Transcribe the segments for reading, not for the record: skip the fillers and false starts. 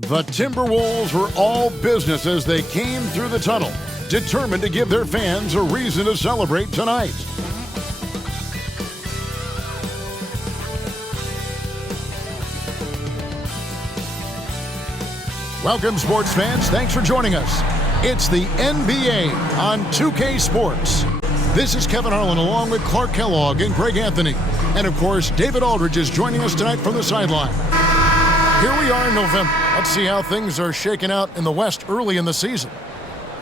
The Timberwolves were all business as they came through the tunnel, determined to give their fans a reason to celebrate tonight. Welcome, sports fans. Thanks for joining us. It's the NBA on 2K Sports. This is Kevin Harlan along with Clark Kellogg and Greg Anthony. And, of course, David Aldridge is joining us tonight from the sideline. Here we are in November. Let's see how things are shaking out in the West early in the season.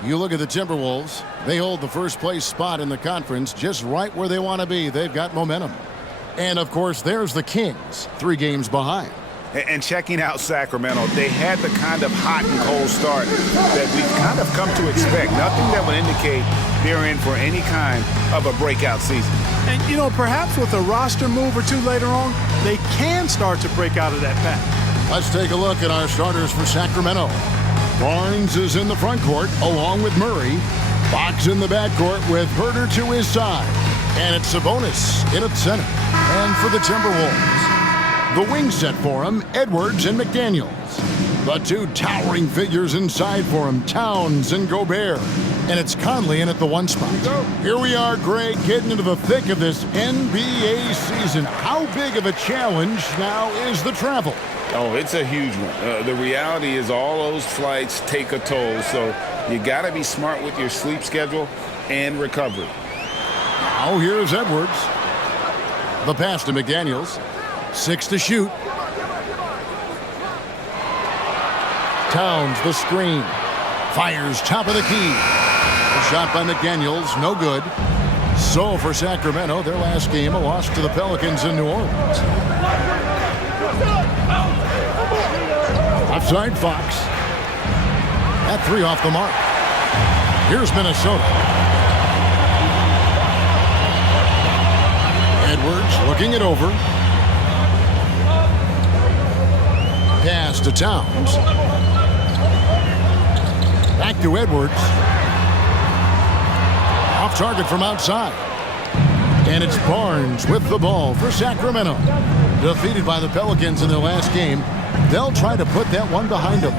You look at the Timberwolves. They hold the first-place spot in the conference just right where they want to be. They've got momentum. And, of course, there's the Kings, 3 games behind. And checking out Sacramento, they had the kind of hot and cold start that we've kind of come to expect. Nothing that would indicate they're in for any kind of a breakout season. And, you know, perhaps with a roster move or two later on, they can start to break out of that pack. Let's take a look at our starters for Sacramento. Barnes is in the front court along with Murray. Fox in the backcourt with Herter to his side. And it's Sabonis in at center. And for the Timberwolves, the wing set for him, Edwards and McDaniels. The 2 towering figures inside for him, Towns and Gobert. And it's Conley in at the 1 spot. Here we are, Greg, getting into the thick of this NBA season. How big of a challenge now is the travel? Oh, it's a huge one. The reality is all those flights take a toll, so you got to be smart with your sleep schedule and recovery. Now here's Edwards. The pass to McDaniels. 6 to shoot. Towns the screen. Fires top of the key. The shot by McDaniels, no good. So for Sacramento, their last game, a loss to the Pelicans in New Orleans. Offside Fox. That 3 off the mark. Here's Minnesota. Edwards looking it over. Pass to Towns. Back to Edwards. Off target from outside. And it's Barnes with the ball for Sacramento. Defeated by the Pelicans in their last game. They'll try to put that one behind them.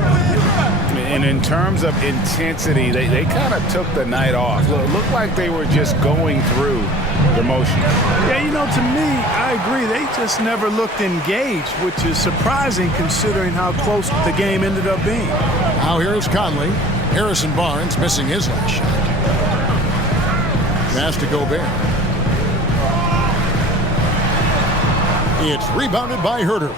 And in terms of intensity, they kind of took the night off. Looked like they were just going through the motions. Yeah, you know, to me, I agree. They just never looked engaged, which is surprising considering how close the game ended up being. Now here's Conley. Harrison Barnes missing his last shot. Pass to Gobert. It's rebounded by Herter.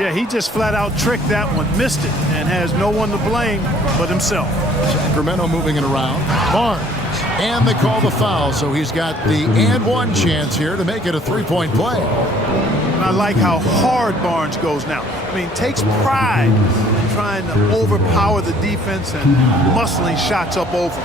Yeah, he just flat out tricked that one, missed it, and has no one to blame but himself. Sacramento moving it around. Barnes. And they call the foul, so he's got the and one chance here to make it a 3-point play. And I like how hard Barnes goes now. I mean, takes pride in trying to overpower the defense and muscling shots up over.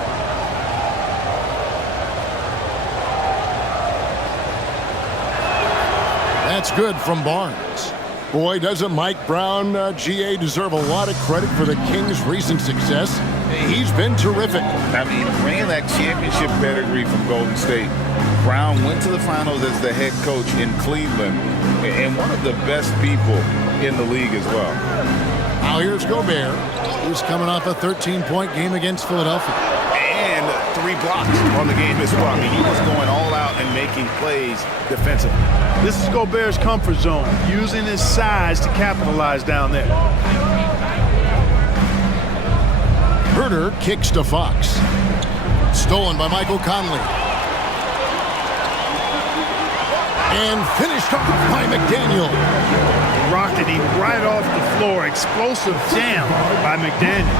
That's good from Barnes. Boy, doesn't Mike Brown, GA, deserve a lot of credit for the Kings' recent success. He's been terrific. I mean, bringing that championship pedigree from Golden State, Brown went to the finals as the head coach in Cleveland and one of the best people in the league as well. Now here's Gobert, who's coming off a 13-point game against Philadelphia. And 3 blocks on the game as well. I mean, he was going all out and making plays defensively. This is Gobert's comfort zone, using his size to capitalize down there. Herter kicks to Fox. Stolen by Michael Conley. And finished off by McDaniel. Rocketing right off the floor. Explosive jam by McDaniel.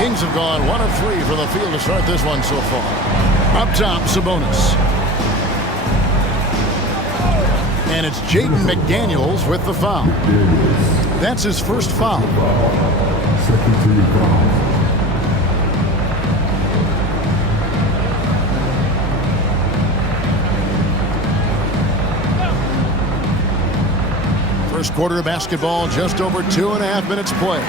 Kings have gone 1 of 3 from the field to start this one so far. Up top, Sabonis. And it's Jaden McDaniels with the foul. That's his first foul. Second team foul. First quarter of basketball, just over 2.5 minutes play.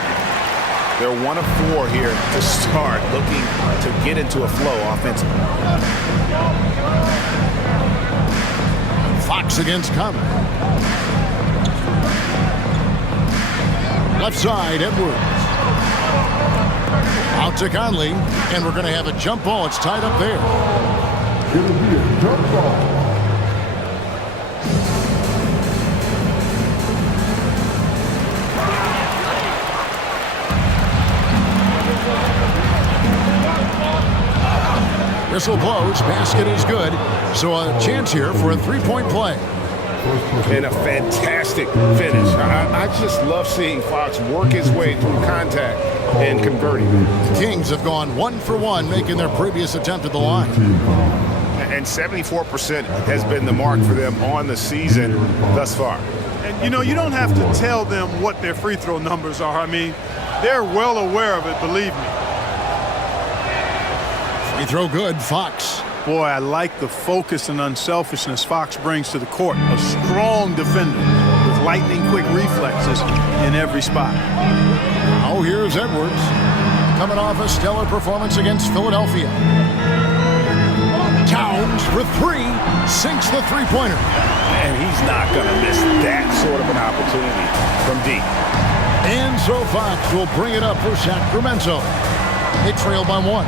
They're 1 of 4 here to start, looking to get into a flow offensively. Fox against Conley. Left side, Edwards. Out to Conley, and we're going to have a jump ball. It's tied up there. It'll be a jump ball. Whistle blows, basket is good. So a chance here for a three-point play. And a fantastic finish. I just love seeing Fox work his way through contact and converting. The Kings have gone 1 for 1, making their previous attempt at the line. And 74% has been the mark for them on the season thus far. And, you know, you don't have to tell them what their free throw numbers are. I mean, they're well aware of it, believe me. Free throw good, Fox. Boy, I like the focus and unselfishness Fox brings to the court. A strong defender with lightning-quick reflexes in every spot. Oh, here's Edwards, coming off a stellar performance against Philadelphia. Towns for three, sinks the three-pointer. And he's not going to miss that sort of an opportunity from deep. And so Fox will bring it up for Sacramento. They trail by 1.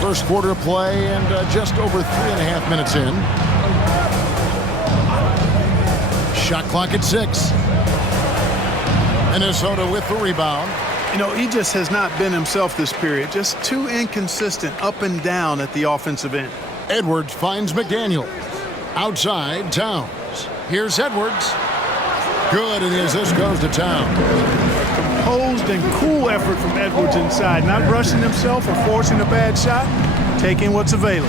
First quarter play and just over 3.5 minutes in. Shot clock at 6. Minnesota with the rebound. You know, he just has not been himself this period. Just too inconsistent up and down at the offensive end. Edwards finds McDaniel. Outside, Towns. Here's Edwards. Good, and the assist goes to Towns. Composed and cool effort from Edwards inside. Not rushing himself or forcing a bad shot. Taking what's available.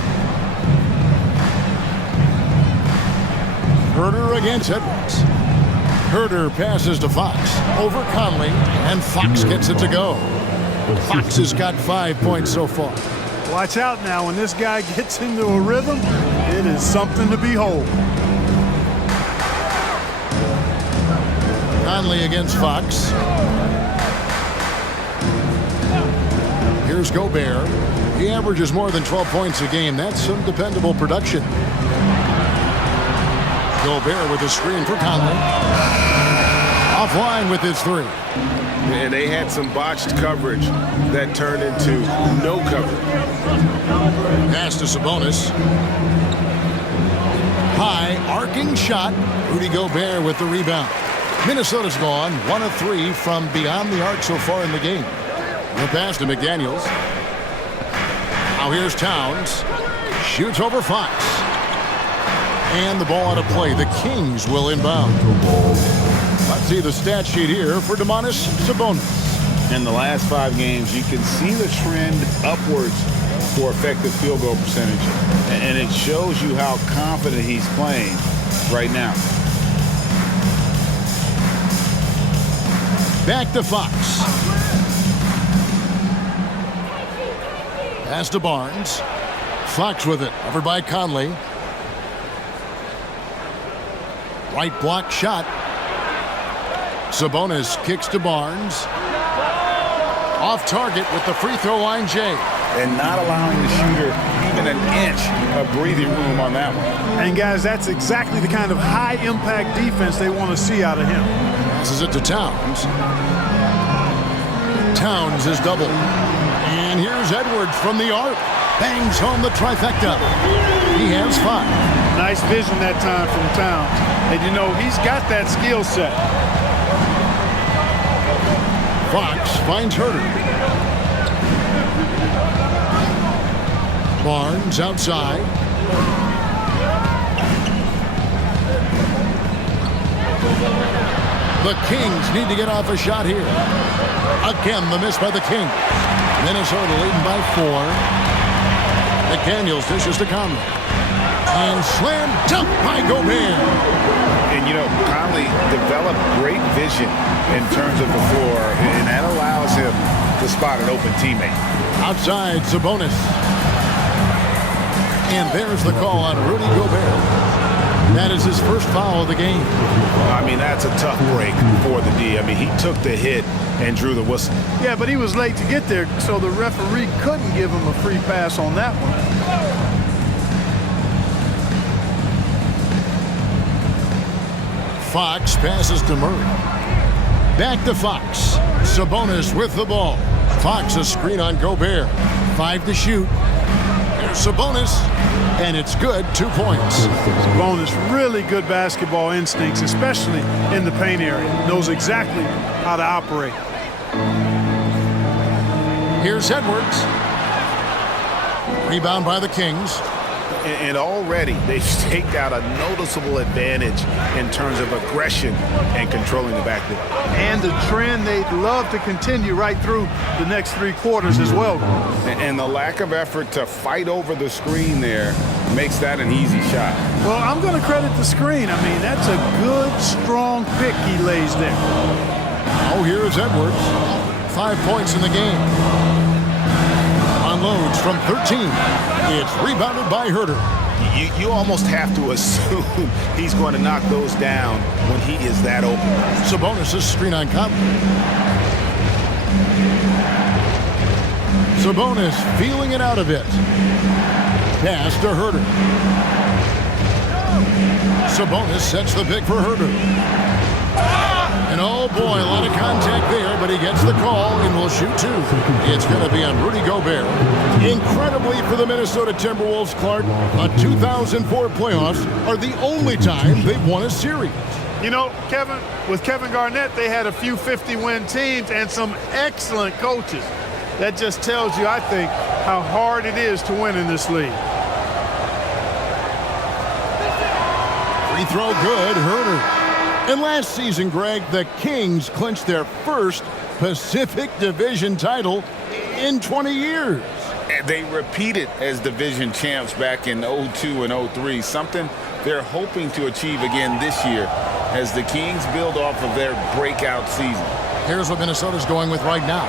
Herder against Edwards. Herder passes to Fox. Over Conley, and Fox gets it to go. Fox has got 5 points so far. Watch out now. When this guy gets into a rhythm, it is something to behold. Conley against Fox. Here's Gobert. He averages more than 12 points a game. That's some dependable production. Gobert with a screen for Conley. Offline with his three. And they had some botched coverage that turned into no coverage. Pass to Sabonis. High arcing shot. Rudy Gobert with the rebound. Minnesota's gone 1 of 3 from beyond the arc so far in the game. The pass to McDaniels. Now here's Towns. Shoots over Fox. And the ball out of play. The Kings will inbound. Let's see the stat sheet here for Domantas Sabonis. In the last 5 games, you can see the trend upwards for effective field goal percentage. And it shows you how confident he's playing right now. Back to Fox. Pass to Barnes. Fox with it. Over by Conley. Right block shot. Sabonis kicks to Barnes. Off target with the free throw line, Jay. And not allowing the shooter even an inch of breathing room on that one. And guys, that's exactly the kind of high-impact defense they want to see out of him. Passes it to Towns. Towns is doubled. And here's Edwards from the arc. Bangs home the trifecta. He has 5. Nice vision that time from Towns. And you know, he's got that skill set. Fox finds Herder. Barnes outside. The Kings need to get off a shot here. Again, the miss by the Kings. Minnesota leading by 4. McDaniels dishes to Conley. And slam dunk by Gobert. And, you know, Conley developed great vision in terms of the floor, and that allows him to spot an open teammate. Outside, Sabonis. And there's the call on Rudy Gobert. That is his first foul of the game. I mean, that's a tough break for the D. I mean, he took the hit and drew the whistle. Yeah, but he was late to get there, so the referee couldn't give him a free pass on that one. Fox passes to Murray. Back to Fox. Sabonis with the ball. Fox a screen on Gobert. 5 to shoot. Here's Sabonis, and it's good. 2 points. Sabonis, really good basketball instincts, especially in the paint area. Knows exactly how to operate. Here's Edwards. Rebound by the Kings. And already they've staked out a noticeable advantage in terms of aggression and controlling the backcourt. And the trend they'd love to continue right through the next 3 quarters as well. And the lack of effort to fight over the screen there makes that an easy shot. Well, I'm going to credit the screen. I mean, that's a good, strong pick he lays there. Oh, here's Edwards. 5 points in the game. Unloads from 13. It's rebounded by Herter. You almost have to assume he's going to knock those down when he is that open. Sabonis' screen on Conley. Sabonis feeling it out a bit. Pass to Herter. Sabonis sets the pick for Herter. And oh boy, a lot of contact there, but he gets the call and will shoot 2. It's going to be on Rudy Gobert. Incredibly for the Minnesota Timberwolves, Clark, the 2004 playoffs are the only time they've won a series. You know, Kevin, with Kevin Garnett, they had a few 50-win teams and some excellent coaches. That just tells you, I think, how hard it is to win in this league. Free throw good, Herter. And last season, Greg, the Kings clinched their first Pacific Division title in 20 years. And they repeated as division champs back in 02 and 03, something they're hoping to achieve again this year as the Kings build off of their breakout season. Here's what Minnesota's going with right now.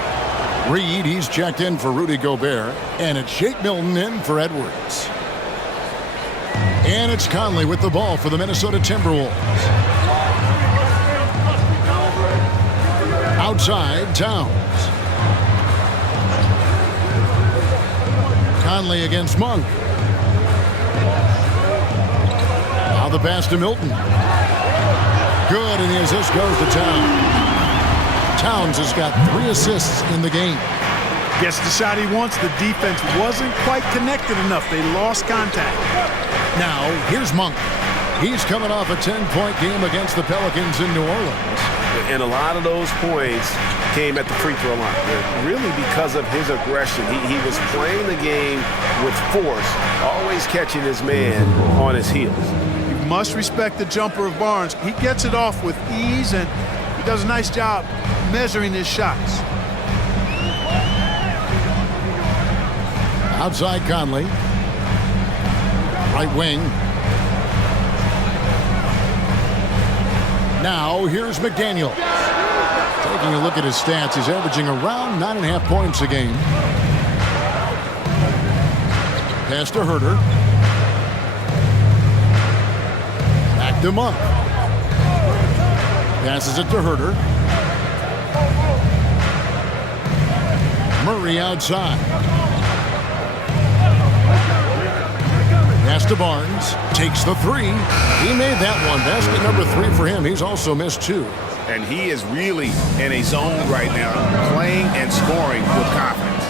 Reed, he's checked in for Rudy Gobert, and it's Shake Milton in for Edwards. And it's Conley with the ball for the Minnesota Timberwolves. Outside, Towns. Conley against Monk. Now the pass to Milton. Good, and the assist goes to Towns. Towns has got 3 assists in the game. Gets the shot he wants. The defense wasn't quite connected enough. They lost contact. Now, here's Monk. He's coming off a 10-point game against the Pelicans in New Orleans. And a lot of those points came at the free throw line. Really because of his aggression. He was playing the game with force, always catching his man on his heels. You must respect the jumper of Barnes. He gets it off with ease, and he does a nice job measuring his shots. Outside Conley. Right wing. Now, here's McDaniel. Taking a look at his stats, he's averaging around 9.5 points a game. Pass to Herter. Back to Monk. Passes it to Herter. Murray outside. Pass to Barnes. Takes the 3. He made that one. Basket number 3 for him. He's also missed 2. And he is really in a zone right now, playing and scoring with confidence.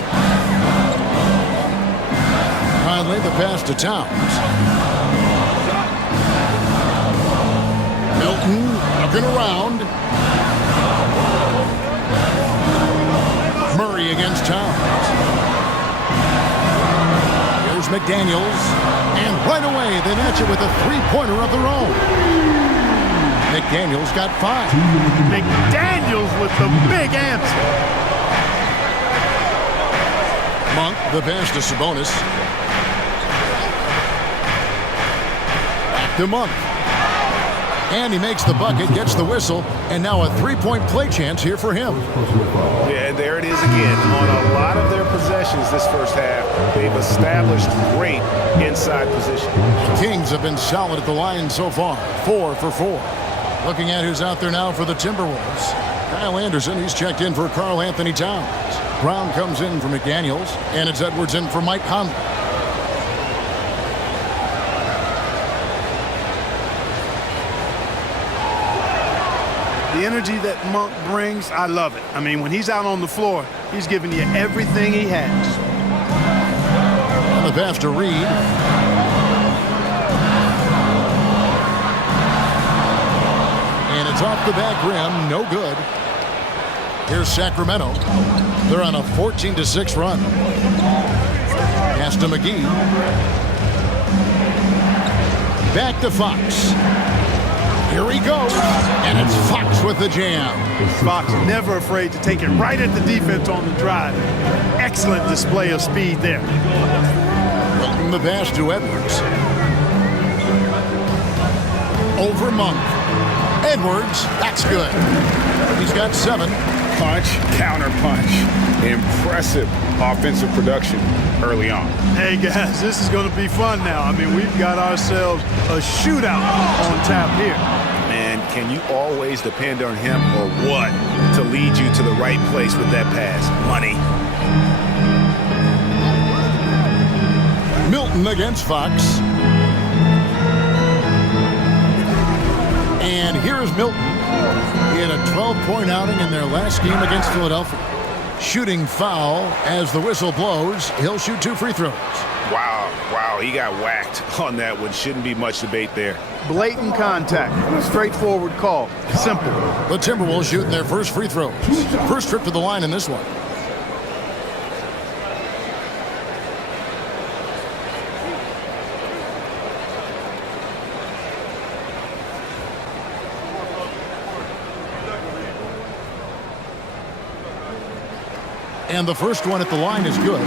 Conley, the pass to Towns. Milton looking around. Murray against Towns. Here's McDaniels. And right away, they match it with a 3-pointer of their own. McDaniels got 5. McDaniels with the big answer. Monk, the pass to Sabonis. Back to Monk. And he makes the bucket, gets the whistle, and now a 3-point play chance here for him. Yeah, and there it is again. On a lot of their possessions this first half, they've established great inside position. Kings have been solid at the line so far, 4 for 4. Looking at who's out there now for the Timberwolves. Kyle Anderson, he's checked in for Karl Anthony Towns. Brown comes in for McDaniels, and it's Edwards in for Mike Conley. The energy that Monk brings, I love it. I mean, when he's out on the floor, he's giving you everything he has. And the pass to Reed. And it's off the back rim, no good. Here's Sacramento. They're on a 14-6 run. Pass to McGee. Back to Fox. Here he goes, and it's Fox with the jam. Fox never afraid to take it right at the defense on the drive. Excellent display of speed there. From the pass to Edwards. Over Monk. Edwards, that's good. He's got 7. Punch, counter punch. Impressive offensive production early on. Hey, guys, this is going to be fun now. I mean, we've got ourselves a shootout on tap here. Man, can you always depend on him or what to lead you to the right place with that pass? Money. Milton against Fox. And here's Milton. He had a 12-point outing in their last game against Philadelphia. Shooting foul as the whistle blows. He'll shoot 2 free throws. Wow, he got whacked on that one. Shouldn't be much debate there. Blatant contact. Straightforward call. Simple. The Timberwolves shooting their first free throws. First trip to the line in this one. And the first one at the line is good.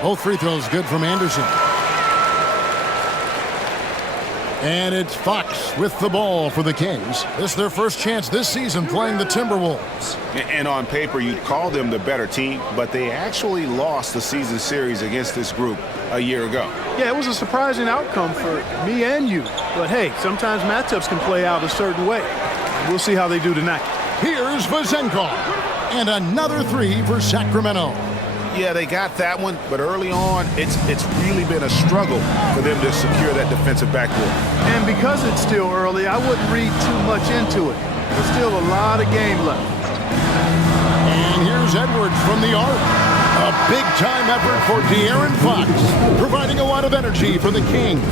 Both free throws good from Anderson. And it's Fox with the ball for the Kings. This is their first chance this season playing the Timberwolves. And on paper, you'd call them the better team, but they actually lost the season series against this group a year ago. Yeah, it was a surprising outcome for me and you. But hey, sometimes matchups can play out a certain way. We'll see how they do tonight. Here's Vazenkov. And another 3 for Sacramento. Yeah, they got that one, but early on, it's really been a struggle for them to secure that defensive backcourt. And because it's still early, I wouldn't read too much into it. There's still a lot of game left. And here's Edwards from the arc. A big-time effort for De'Aaron Fox, providing a lot of energy for the King.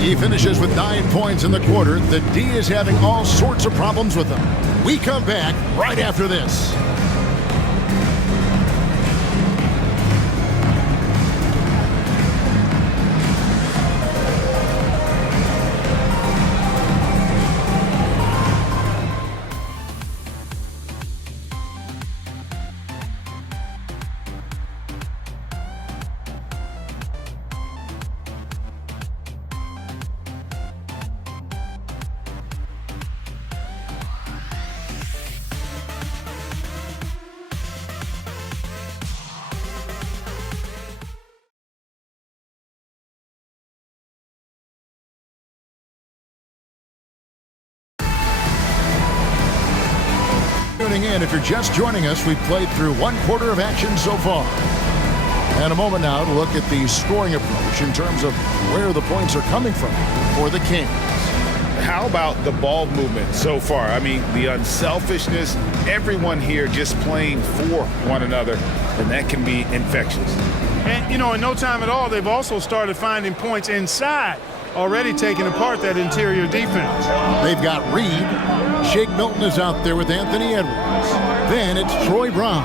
He finishes with 9 points in the quarter. The D is having all sorts of problems with him. We come back right after this. Tuning in, if you're just joining us, we've played through 1 quarter of action so far. And a moment now to look at the scoring approach in terms of where the points are coming from for the Kings. How about the ball movement so far? I mean, the unselfishness, everyone here just playing for one another, and that can be infectious. And, you know, in no time at all, they've also started finding points inside, already taking apart that interior defense. They've got Reed. Shake Milton is out there with Anthony Edwards. Then it's Troy Brown.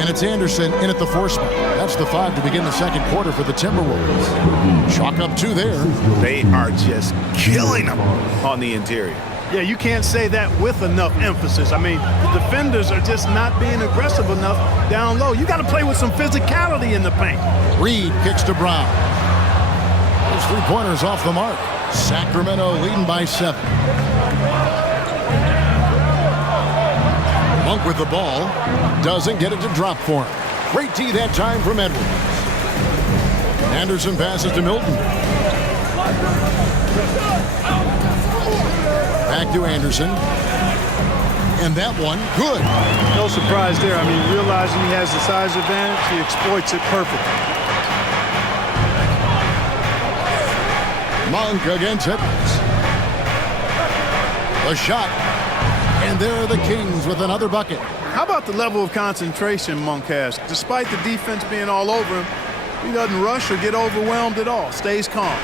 And it's Anderson in at the 4 spot. That's the 5 to begin the second quarter for the Timberwolves. Chalk up 2 there. They are just killing them on the interior. Yeah, you can't say that with enough emphasis. I mean, the defenders are just not being aggressive enough down low. You got to play with some physicality in the paint. Reed kicks to Brown. Those 3-pointers off the mark. Sacramento leading by 7. Monk with the ball. Doesn't get it to drop for him. Great D that time from Edwards. Anderson passes to Milton. Back to Anderson. And that one, good. No surprise there. I mean, realizing he has the size advantage, he exploits it perfectly. Monk against Edwards. The shot. And there are the Kings with another bucket. How about the level of concentration Monk has? Despite the defense being all over him, he doesn't rush or get overwhelmed at all. Stays calm.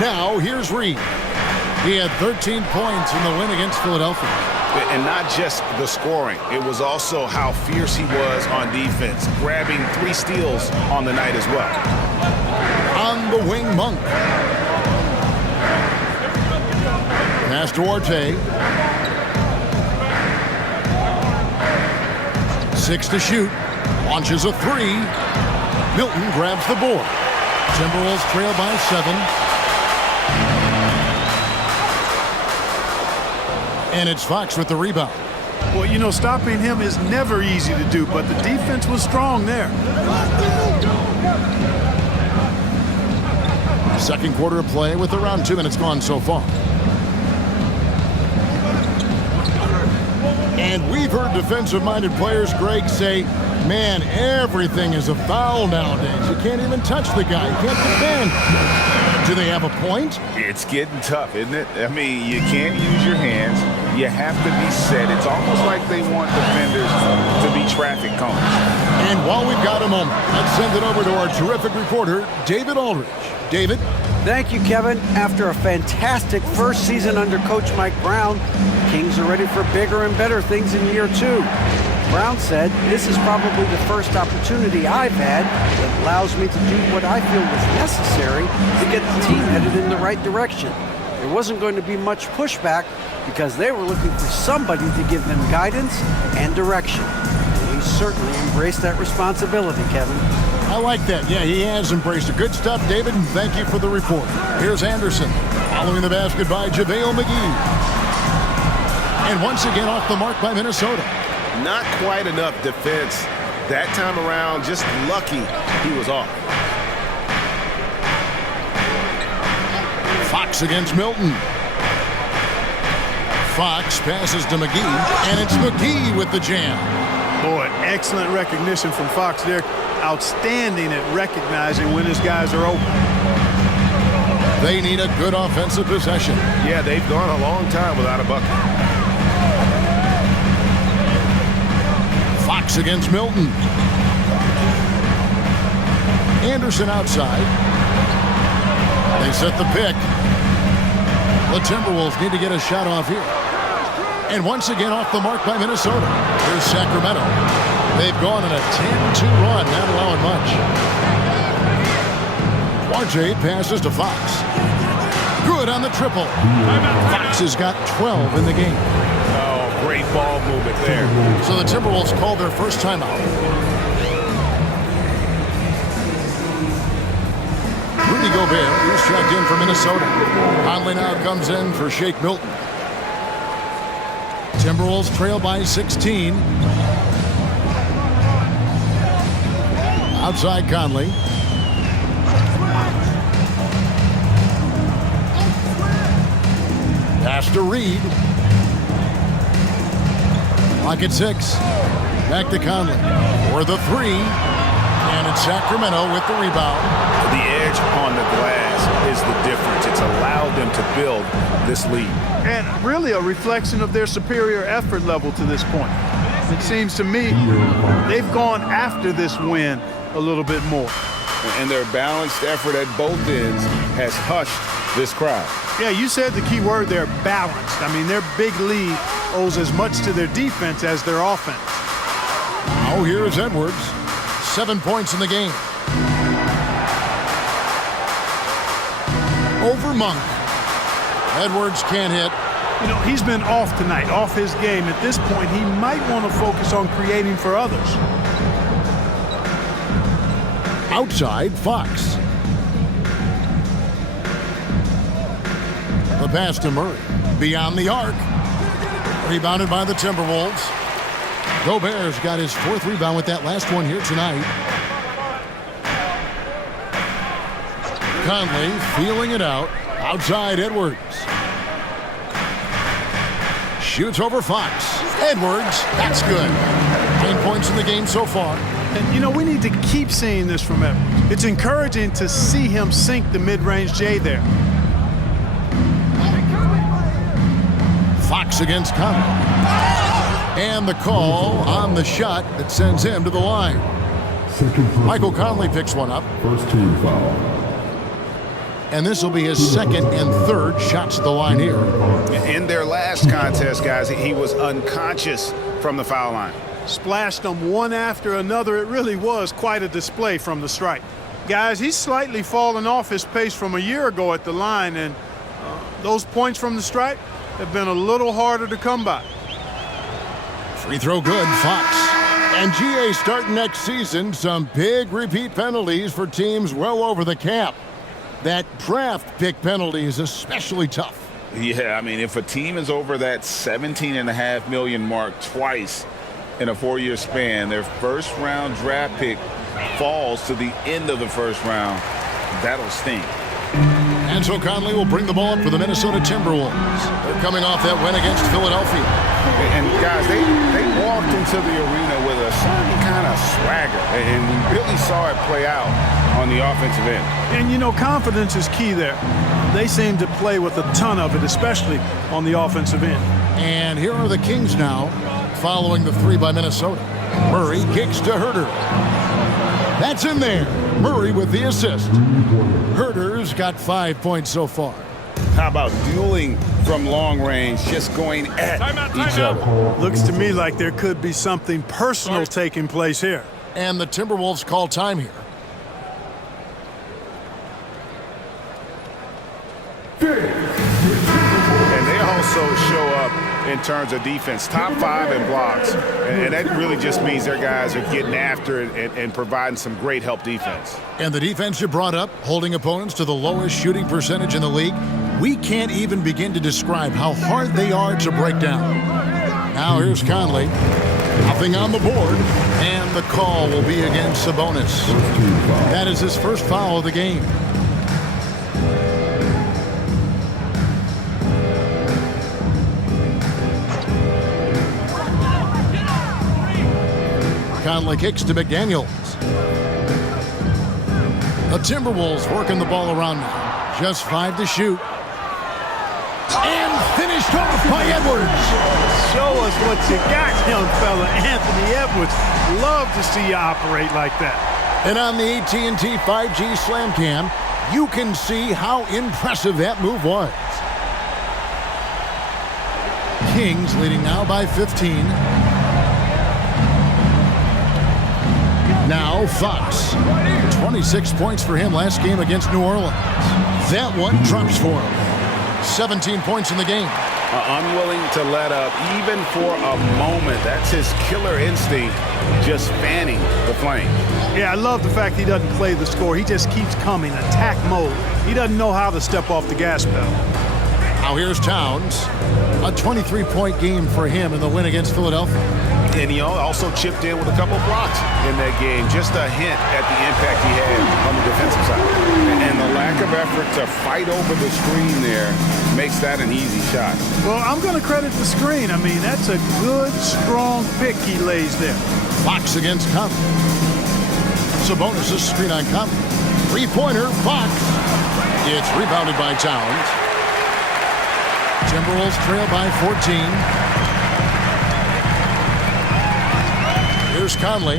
Now, here's Reed. He had 13 points in the win against Philadelphia. And not just the scoring. It was also how fierce he was on defense, grabbing 3 steals on the night as well. On the wing, Monk. Pass to Orte. 6 to shoot. Launches a 3. Milton grabs the board. Timberwolves trail by 7. And it's Fox with the rebound. Well, you know, stopping him is never easy to do, but the defense was strong there. Second quarter of play with around 2 minutes gone so far. And we've heard defensive-minded players, Greg, say, man, everything is a foul nowadays. You can't even touch the guy. You can't defend. Do they have a point? It's getting tough, isn't it? I mean, you can't use your hands. You have to be set. It's almost like they want defenders to be traffic cones. And while we've got a moment, let's send it over to our terrific reporter, David Aldridge. David? Thank you, Kevin. After a fantastic first season under Coach Mike Brown, the Kings are ready for bigger and better things in year 2. Brown said, "This is probably the first opportunity I've had that allows me to do what I feel was necessary to get the team headed in the right direction. There wasn't going to be much pushback because they were looking for somebody to give them guidance and direction." And he certainly embraced that responsibility, Kevin. I like that. Yeah, he has embraced it. Good stuff, David, and thank you for the report. Here's Anderson, following the basket by JaVale McGee. And once again off the mark by Minnesota. Not quite enough defense that time around. Just lucky he was off. Fox against Milton. Fox passes to McGee, and it's McGee with the jam. Boy, excellent recognition from Fox there. Outstanding at recognizing when his guys are open. They need a good offensive possession. Yeah, they've gone a long time without a bucket. Fox against Milton. Anderson outside. They set the pick. The Timberwolves need to get a shot off here. And once again off the mark by Minnesota. Here's Sacramento. They've gone on a 10-2 run, not allowing much. RJ passes to Fox. Good on the triple. Fox has got 12 in the game. Oh, great ball movement there. So the Timberwolves call their first timeout. Rudy Gobert is checked in for Minnesota. Conley now comes in for Shake Milton. Timberwolves trail by 16. Outside Conley. Pass to Reed. Clock at 6. Back to Conley for the 3. And it's Sacramento with the rebound. The edge on the glass is the difference. It's allowed them to build this lead. And really a reflection of their superior effort level to this point. It seems to me they've gone after this win a little bit more. And their balanced effort at both ends has hushed this crowd. Yeah, you said the key word there, balanced. I mean, their big lead owes as much to their defense as their offense. Now here's Edwards. 7 points in the game. Over Monk. Edwards can't hit. You know, he's been off tonight, off his game. At this point, he might want to focus on creating for others. Outside, Fox. The pass to Murray. Beyond the arc. Rebounded by the Timberwolves. Gobert's got his 4th rebound with that last one here tonight. Conley feeling it out. Outside Edwards. shoots over Fox. Edwards, that's good. 9 points in the game so far. And, you know, we need to keep seeing this from Edwards. It's encouraging to see him sink the mid-range J there. Fox against Conley. And the call on the shot that sends him to the line. Michael Conley picks one up. First team foul. And this will be his second and third shots at the line here. In their last contest, guys, he was unconscious from the foul line. Splashed them one after another. It really was quite a display from the stripe. Guys, he's slightly fallen off his pace from a year ago at the line, and those points from the stripe have been a little harder to come by. Free throw good, Fox. And GA starting next season, some big repeat penalties for teams well over the cap. That draft pick penalty is especially tough. Yeah, I mean, if a team is over that $17.5 million mark twice in a 4-year span, their first-round draft pick falls to the end of the first round, that'll sting. And so Conley will bring the ball up for the Minnesota Timberwolves. They're coming off that win against Philadelphia. And guys, they walked into the arena with a certain kind of swagger, and we really saw it play out on the offensive end. And, you know, confidence is key there. They seem to play with a ton of it, especially on the offensive end. And here are the Kings now, following the three by Minnesota. Murray kicks to Herter. That's in there. Murray with the assist. Herter's got 5 points so far. How about dueling from long range, just going at each other? Looks to me like there could be something personal taking place here. And the Timberwolves call time here. And they also show up in terms of defense, top 5 in blocks. And that really just means their guys are getting after it and providing some great help defense. And the defense you brought up, holding opponents to the lowest shooting percentage in the league, we can't even begin to describe how hard they are to break down. Now here's Conley. Nothing on the board. And the call will be against Sabonis. That is his first foul of the game. Conley kicks to McDaniels. The Timberwolves working the ball around now. Just 5 to shoot. And finished off by Edwards. Show us what you got, young fella. Anthony Edwards. Love to see you operate like that. And on the AT&T 5G Slam Cam, you can see how impressive that move was. Kings leading now by 15. Now Fox. 26 points for him last game against New Orleans. That one drops for him. 17 points in the game. Unwilling to let up even for a moment. That's his killer instinct, just fanning the flame. Yeah, I love the fact he doesn't play the score. He just keeps coming, attack mode. He doesn't know how to step off the gas pedal. Now here's Towns. A 23-point game for him in the win against Philadelphia. And he also chipped in with a couple blocks in that game. Just a hint at the impact he had on the defensive side. And the lack of effort to fight over the screen there makes that an easy shot. Well, I'm going to credit the screen. I mean, that's a good, strong pick he lays there. Fox against Conley. Sabonis' screen on Conley. Three-pointer, Fox. It's rebounded by Towns. Timberwolves trail by 14. Here's Conley.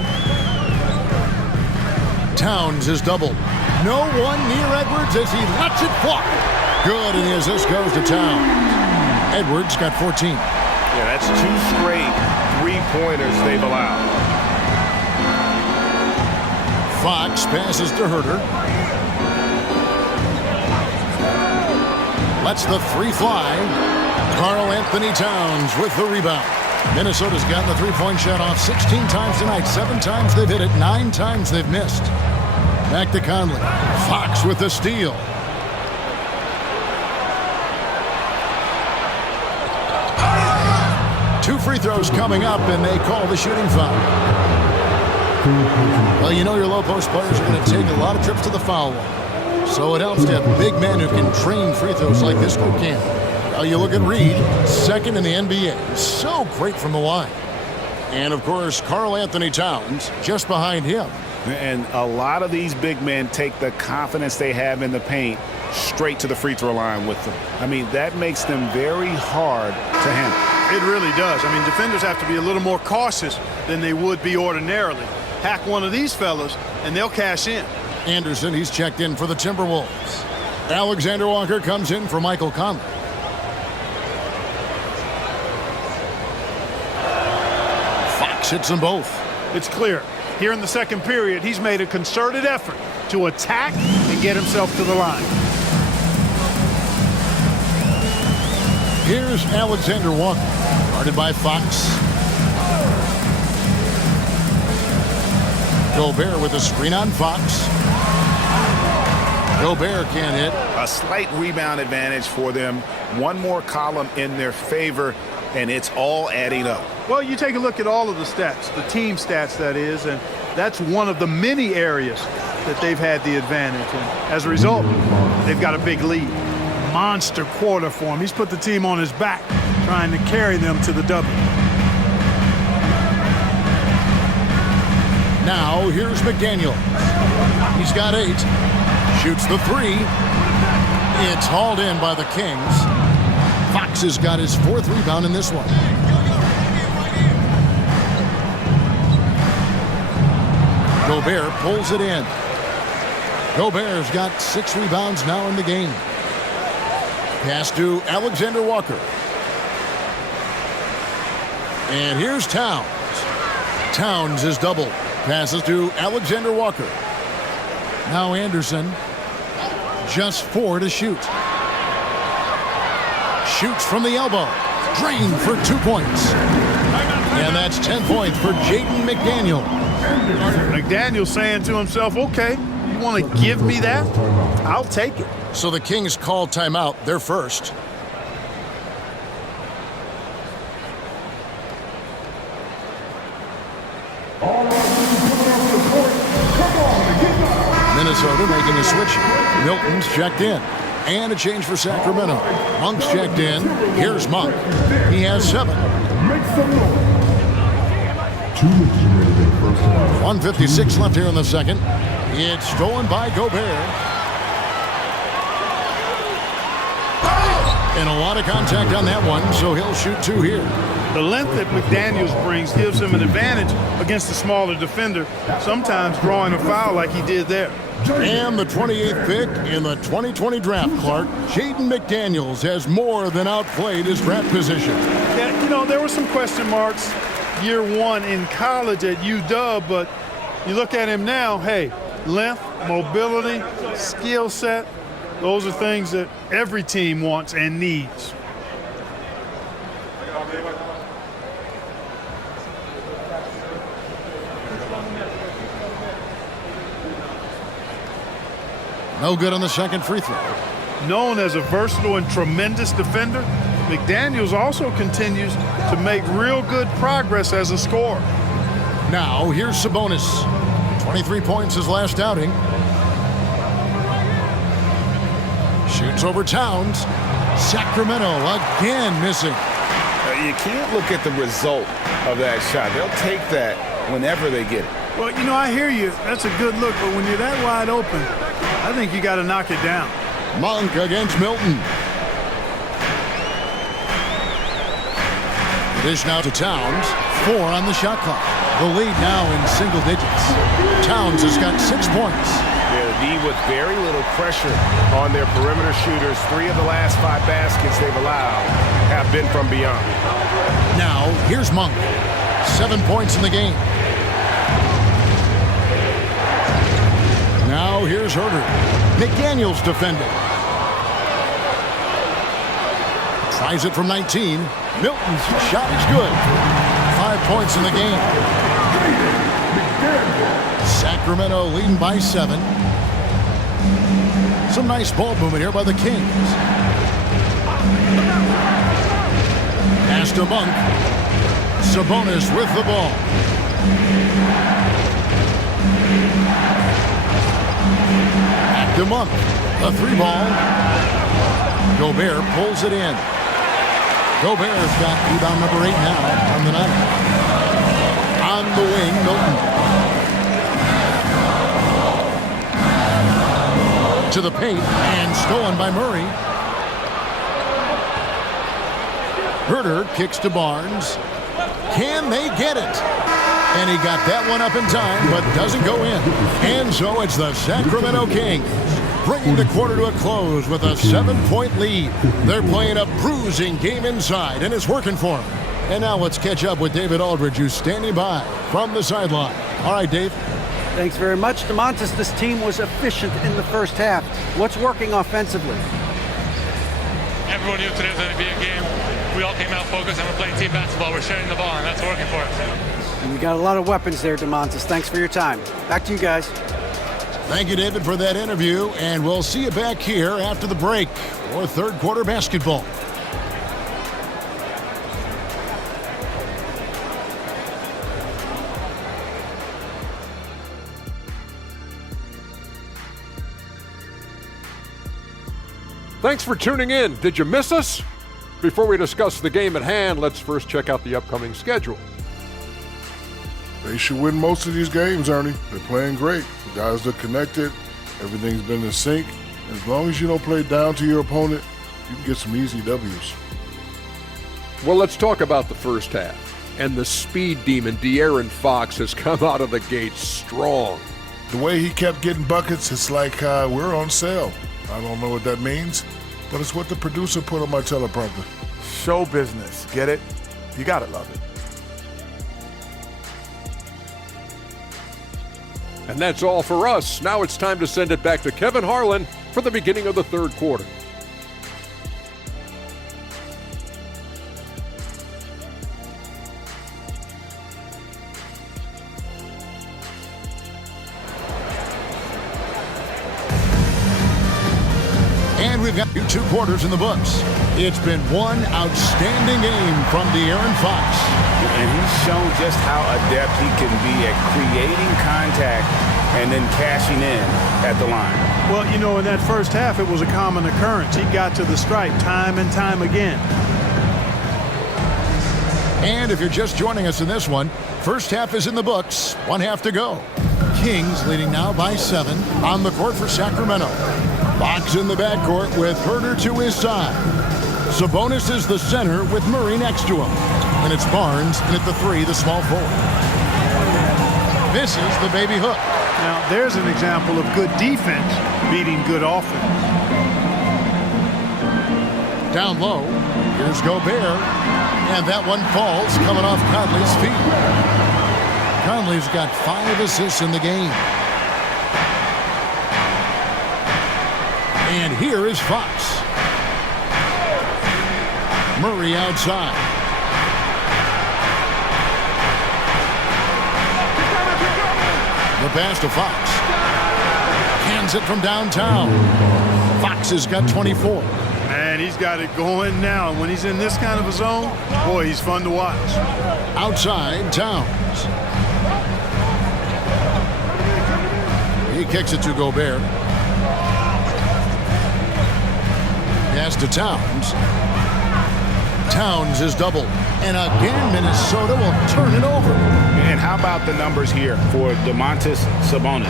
Towns is doubled. No one near Edwards as he lets it fly. Good, and the assist goes to Towns. Edwards got 14. Yeah, that's 2 straight three-pointers they've allowed. Fox passes to Herter. Lets the three fly. Karl Anthony Towns with the rebound. Minnesota's gotten the three-point shot off 16 times tonight. 7 times they've hit it. 9 times they've missed. Back to Conley. Fox with the steal. Two free throws coming up, and they call the shooting foul. Well, you know your low post players are going to take a lot of trips to the foul wall. So it helps to have big men who can train free throws like this group can. You look at Reed, second in the NBA. So great from the line. And, of course, Karl Anthony Towns just behind him. And a lot of these big men take the confidence they have in the paint straight to the free throw line with them. I mean, that makes them very hard to handle. It really does. I mean, defenders have to be a little more cautious than they would be ordinarily. Hack one of these fellas, and they'll cash in. Anderson, he's checked in for the Timberwolves. Alexander Walker comes in for Michael Conley. Fox hits them both. It's clear. Here in the second period, he's made a concerted effort to attack and get himself to the line. Here's Alexander Walker, guarded by Fox. Gobert with a screen on Fox. Gobert can't hit. A slight rebound advantage for them. One more column in their favor, and it's all adding up. Well, you take a look at all of the stats, the team stats, that is, and that's one of the many areas that they've had the advantage. And as a result, they've got a big lead. Monster quarter for him. He's put the team on his back, trying to carry them to the W. Now, here's McDaniel. He's got 8. Shoots the 3. It's hauled in by the Kings. Fox has got his 4th rebound in this one. Gobert pulls it in. Gobert's got 6 rebounds now in the game. Pass to Alexander Walker. And here's Towns. Towns is double. Passes to Alexander Walker. Now Anderson. Just 4 to shoot. Shoots from the elbow. Drained for 2 points. And that's 10 points for Jaden McDaniel. McDaniel saying to himself, okay, you want to give me that? I'll take it. So the Kings call timeout. They're first. Minnesota making the switch. Milton's checked in. And a change for Sacramento. Monk's checked in. Here's Monk. He has 7. Make some noise. 1:56 left here in the second. It's stolen by Gobert. And a lot of contact on that one, so he'll shoot 2 here. The length that McDaniels brings gives him an advantage against the smaller defender, sometimes drawing a foul like he did there. And the 28th pick in the 2020 draft, Clark, Jaden McDaniels has more than outplayed his draft position. Yeah, you know, there were some question marks year 1 in college at UW, but you look at him now, hey, length, mobility, skill set, those are things that every team wants and needs. No good on the second free throw. Known as a versatile and tremendous defender, McDaniels also continues to make real good progress as a scorer. Now, here's Sabonis. 23 points his last outing. Shoots over Towns. Sacramento again missing. You can't look at the result of that shot. They'll take that whenever they get it. Well, you know, I hear you. That's a good look, but when you're that wide open, I think you got to knock it down. Monk against Milton. Dish now to Towns. 4 on the shot clock. The lead now in single digits. Towns has got 6 points. Yeah, the D with very little pressure on their perimeter shooters. 3 of the last 5 baskets they've allowed have been from beyond. Now, here's Monk. 7 points in the game. Now, here's Herter. McDaniels defending. Tries it from 19. Milton's shot is good. 5 points in the game. Sacramento leading by 7. Some nice ball movement here by the Kings. Pass to Monk. Sabonis with the ball. Back to Monk. The 3 ball. Gobert pulls it in. Gobert's got rebound number 8 now on the night. On the wing, Milton. To the paint and stolen by Murray. Herder kicks to Barnes. Can they get it? And he got that one up in time, but doesn't go in. And so it's the Sacramento Kings bringing the quarter to a close with a 7-point lead. They're playing a bruising game inside, and it's working for them. And now let's catch up with David Aldridge, who's standing by from the sideline. All right, Dave. Thanks very much, DeMontis. This team was efficient in the first half. What's working offensively? Everyone knew today's an NBA game. We all came out focused and we're playing team basketball. We're sharing the ball, and that's working for us. And you got a lot of weapons there, DeMontis. Thanks for your time. Back to you guys. Thank you, David, for that interview, and we'll see you back here after the break for third quarter basketball. Thanks for tuning in. Did you miss us? Before we discuss the game at hand, let's first check out the upcoming schedule. They should win most of these games, Ernie. They're playing great. The guys look connected. Everything's been in sync. As long as you don't play down to your opponent, you can get some easy W's. Well, let's talk about the first half. And the speed demon, De'Aaron Fox, has come out of the gate strong. The way he kept getting buckets, it's like we're on sale. I don't know what that means, but it's what the producer put on my teleprompter. Show business. Get it? You gotta love it. And that's all for us. Now it's time to send it back to Kevin Harlan for the beginning of the third quarter. And we've got two quarters in the books. It's been one outstanding game from De'Aaron Fox. And he's shown just how adept he can be at creating contact and then cashing in at the line. Well, you know, in that first half, it was a common occurrence. He got to the stripe time and time again. And if you're just joining us in this one, first half is in the books. 1 half to go. Kings leading now by 7 on the court for Sacramento. Fox in the backcourt with Herder to his side. Sabonis is the center with Murray next to him. And it's Barnes in at the 3, the small forward. This is the baby hook. Now, there's an example of good defense beating good offense. Down low, here's Gobert. And that one falls coming off Conley's feet. Conley's got 5 assists in the game. And here is Fox. Murray outside. The pass to Fox. Hands it from downtown. Fox has got 24. Man, he's got it going now. When he's in this kind of a zone, boy, he's fun to watch. Outside, Towns. He kicks it to Gobert. Pass to Towns. Towns is doubled. And again, Minnesota will turn it over. And how about the numbers here for Domantas Sabonis?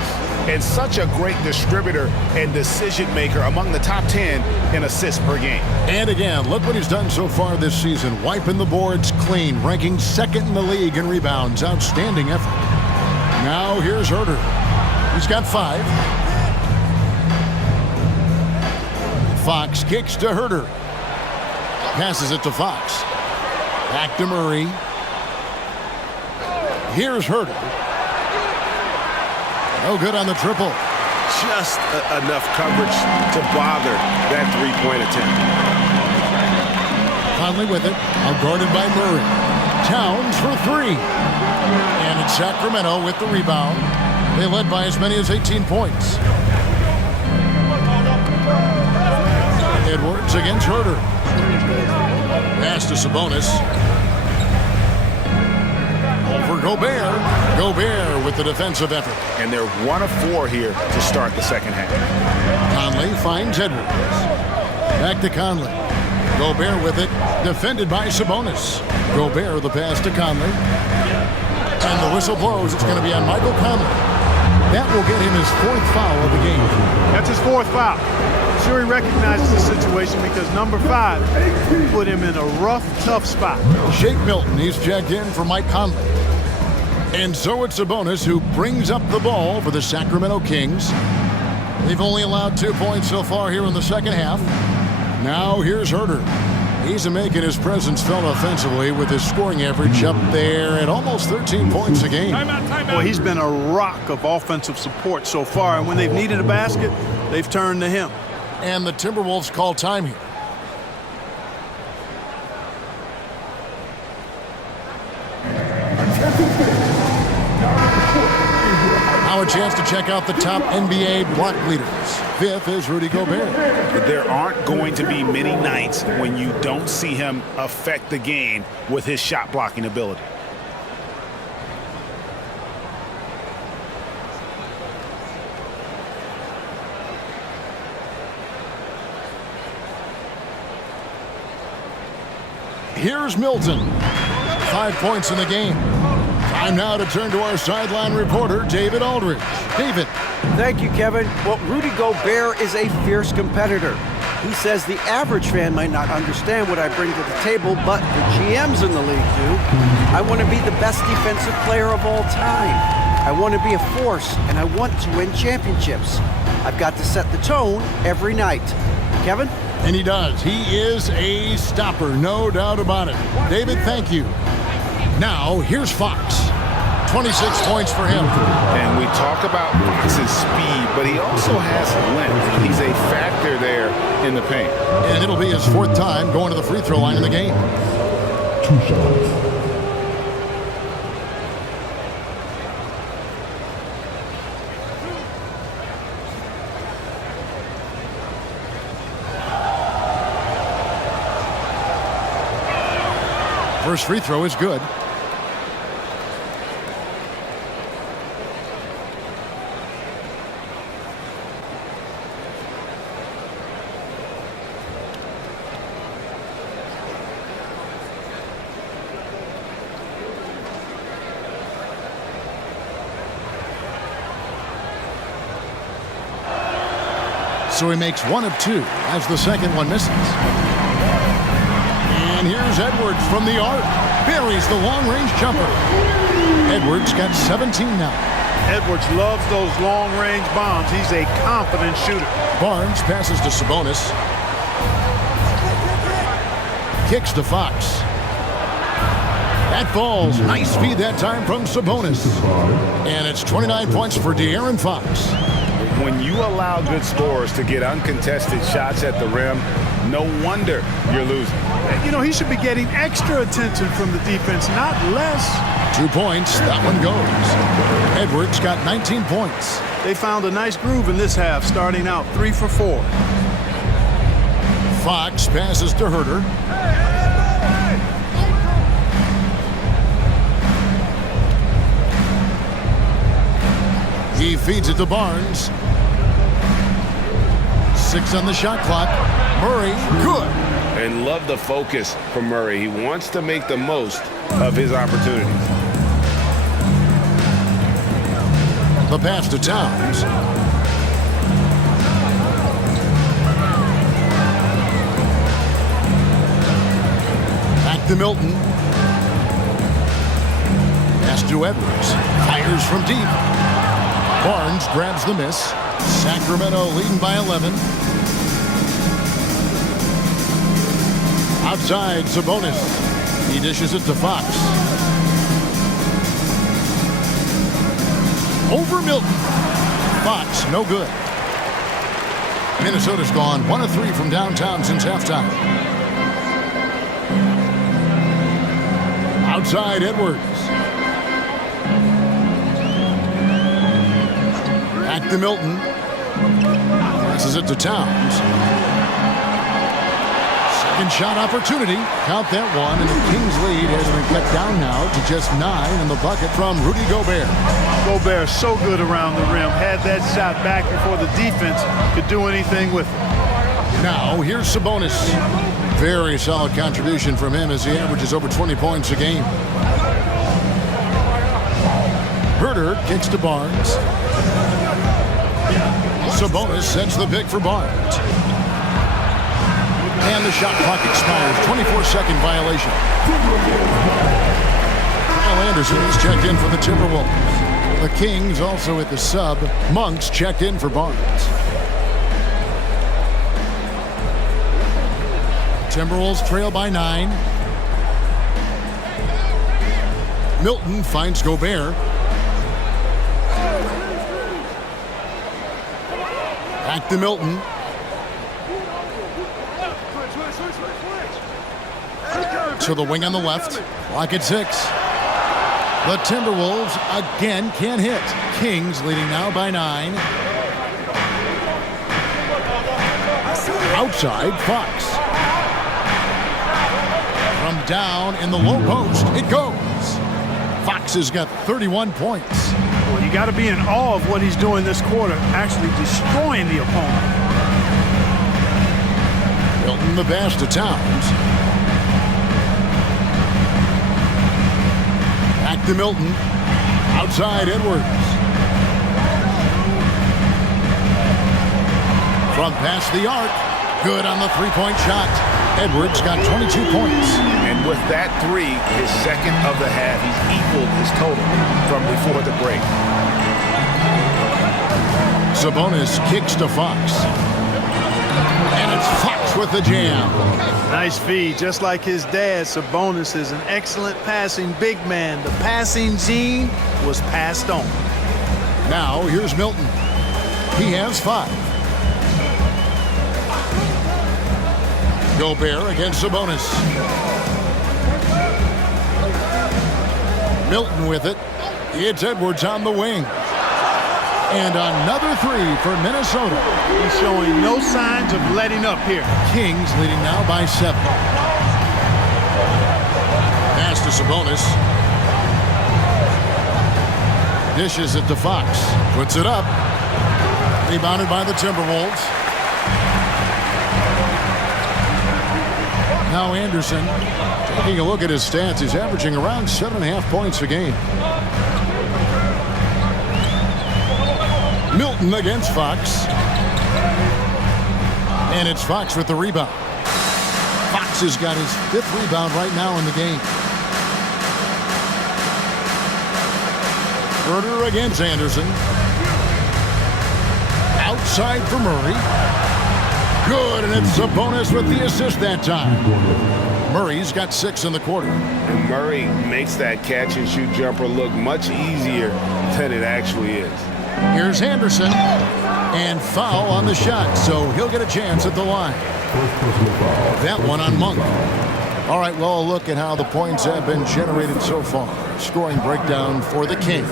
And such a great distributor and decision maker, among the top 10 in assists per game. And again, look what he's done so far this season. Wiping the boards clean, ranking 2nd in the league in rebounds. Outstanding effort. Now here's Herder. He's got 5. Fox kicks to Herder. Passes it to Fox. Back to Murray. Here's Herder. No good on the triple. Just enough coverage to bother that three-point attempt. Conley with it. Outguarded by Murray. Towns for 3. And it's Sacramento with the rebound. They led by as many as 18 points. Edwards against Herder. Pass to Sabonis. Over Gobert. Gobert with the defensive effort. And they're 1 of 4 here to start the second half. Conley finds Edwards. Back to Conley. Gobert with it, defended by Sabonis. Gobert the pass to Conley. And the whistle blows. It's going to be on Michael Conley. That will get him his 4th foul of the game. That's his 4th foul. Sure, he recognizes the situation because number 5 put him in a rough, tough spot. Shake Milton, he's checked in for Mike Conley. And so it's Sabonis who brings up the ball for the Sacramento Kings. They've only allowed 2 points so far here in the second half. Now here's Herter. He's making his presence felt offensively with his scoring average up there at almost 13 points a game. Well, he's been a rock of offensive support so far, and when they've needed a basket, they've turned to him. And the Timberwolves call time here. Now a chance to check out the top NBA block leaders. 5th is Rudy Gobert. There aren't going to be many nights when you don't see him affect the game with his shot blocking ability. Here's Milton. 5 points in the game. Time now to turn to our sideline reporter, David Aldridge. David. Thank you, Kevin. Well, Rudy Gobert is a fierce competitor. He says the average fan might not understand what I bring to the table, but the GMs in the league do. I want to be the best defensive player of all time. I want to be a force, and I want to win championships. I've got to set the tone every night. Kevin? And he does. He is a stopper, no doubt about it. David, thank you. Now, here's Fox. 26 points for him. And we talk about Fox's speed, but he also has length. He's a factor there in the paint. And it'll be his 4th time going to the free throw line in the game. 2 shots. First free throw is good. So he makes 1 of 2 as the second one misses. And here's Edwards from the arc. Buries the long-range jumper. Edwards got 17 now. Edwards loves those long-range bombs. He's a confident shooter. Barnes passes to Sabonis. Kicks to Fox. That falls. Nice feed that time from Sabonis. And it's 29 points for De'Aaron Fox. When you allow good scorers to get uncontested shots at the rim, no wonder you're losing. You know, he should be getting extra attention from the defense, not less. 2 points. That one goes. Edwards got 19 points. They found a nice groove in this half, starting out 3 for 4. Fox passes to Herter. He feeds it to Barnes. 6 on the shot clock. Murray, good. And love the focus from Murray. He wants to make the most of his opportunities. The pass to Towns. Back to Milton. Pass to Edwards. Fires from deep. Barnes grabs the miss. Sacramento leading by 11. Outside, Sabonis. He dishes it to Fox. Over Milton. Fox, no good. Minnesota's gone 1 of 3 from downtown since halftime. Outside, Edwards. Back to Milton. Passes it to Towns. Second shot opportunity. Count that one, and the Kings lead has been cut down now to just 9 in the bucket from Rudy Gobert. Gobert so good around the rim. Had that shot back before the defense could do anything with it. Now here's Sabonis. Very solid contribution from him as he averages over 20 points a game. Herder kicks to Barnes. Sabonis sets the pick for Barnes. And the shot clock expires. 24-second violation. Kyle Anderson is checked in for the Timberwolves. The Kings also at the sub. Monks checked in for Barnes. Timberwolves trail by 9. Milton finds Gobert. Back to Milton. To the wing on the left. Clock at 6. The Timberwolves again can't hit. Kings leading now by 9. Outside, Fox. From down in the low post, it goes. Fox has got 31 points. Well, you got to be in awe of what he's doing this quarter, actually destroying the opponent. Milton the pass to Towns. Back to Milton. Outside Edwards. From past the arc. Good on the three-point shot. Edwards got 22 points. And with that three, his second of the half, he's equaled his total from before the break. Sabonis kicks to Fox. And it's Fox with the jam. Nice feed. Just like his dad, Sabonis is an excellent passing big man. The passing gene was passed on. Now here's Milton. He has 5. Gobert against Sabonis. Milton with it. It's Edwards on the wing. And another 3 for Minnesota. He's showing no signs of letting up here. Kings leading now by 7. Pass to Sabonis. Dishes it to Fox. Puts it up. Rebounded by the Timberwolves. Now Anderson, taking a look at his stats, he's averaging around 7.5 points a game. Milton against Fox. And it's Fox with the rebound. Fox has got his 5th rebound right now in the game. Herder against Anderson. Outside for Murray. Good, and it's Sabonis with the assist that time. Murray's got 6 in the quarter. And Murray makes that catch-and-shoot jumper look much easier than it actually is. Here's Anderson, and foul on the shot, so he'll get a chance at the line. That one on Monk. All right, well, a look at how the points have been generated so far. Scoring breakdown for the Kings.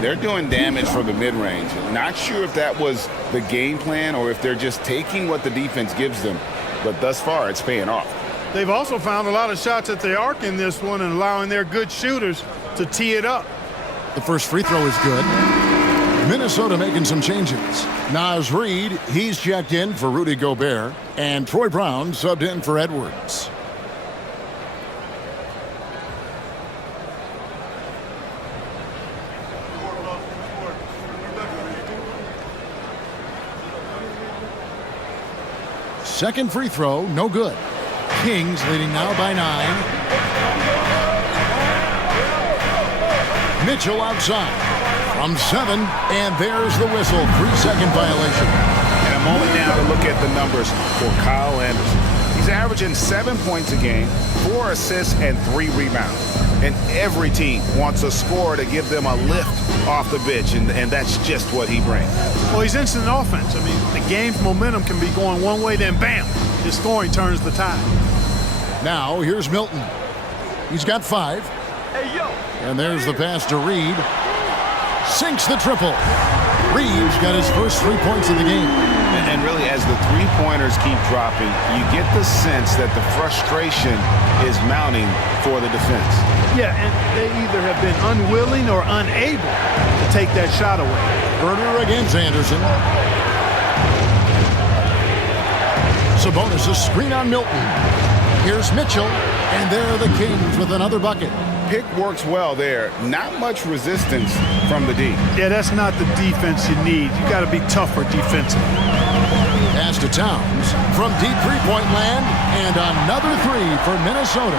They're doing damage from the mid-range. Not sure if that was the game plan or if they're just taking what the defense gives them. But thus far, it's paying off. They've also found a lot of shots at the arc in this one and allowing their good shooters to tee it up. The first free throw is good. Minnesota making some changes. Naz Reid, he's checked in for Rudy Gobert. And Troy Brown subbed in for Edwards. Second free throw, no good. Kings leading now by 9. Mitchell outside from 7, and there's the whistle. 3-second violation. And a moment now to look at the numbers for Kyle Anderson. He's averaging 7 points a game, 4 assists, and 3 rebounds. And every team wants a scorer to give them a lift off the bench, and that's just what he brings. Well, he's instant offense. I mean, the game's momentum can be going one way, then bam, his scoring turns the tide. Now, here's Milton. He's got 5. Hey, yo. And there's the pass to Reid. Sinks the triple. Reid's got his first 3 points of the game. And really, as the three-pointers keep dropping, you get the sense that the frustration is mounting for the defense. Yeah, and they either have been unwilling or unable to take that shot away. Herder against Anderson. Sabonis a screen on Milton. Here's Mitchell, and there are the Kings with another bucket. Pick works well there. Not much resistance from the D. Yeah, that's not the defense you need. You got to be tougher defensively. Pass to Towns from deep three-point land, and another three for Minnesota.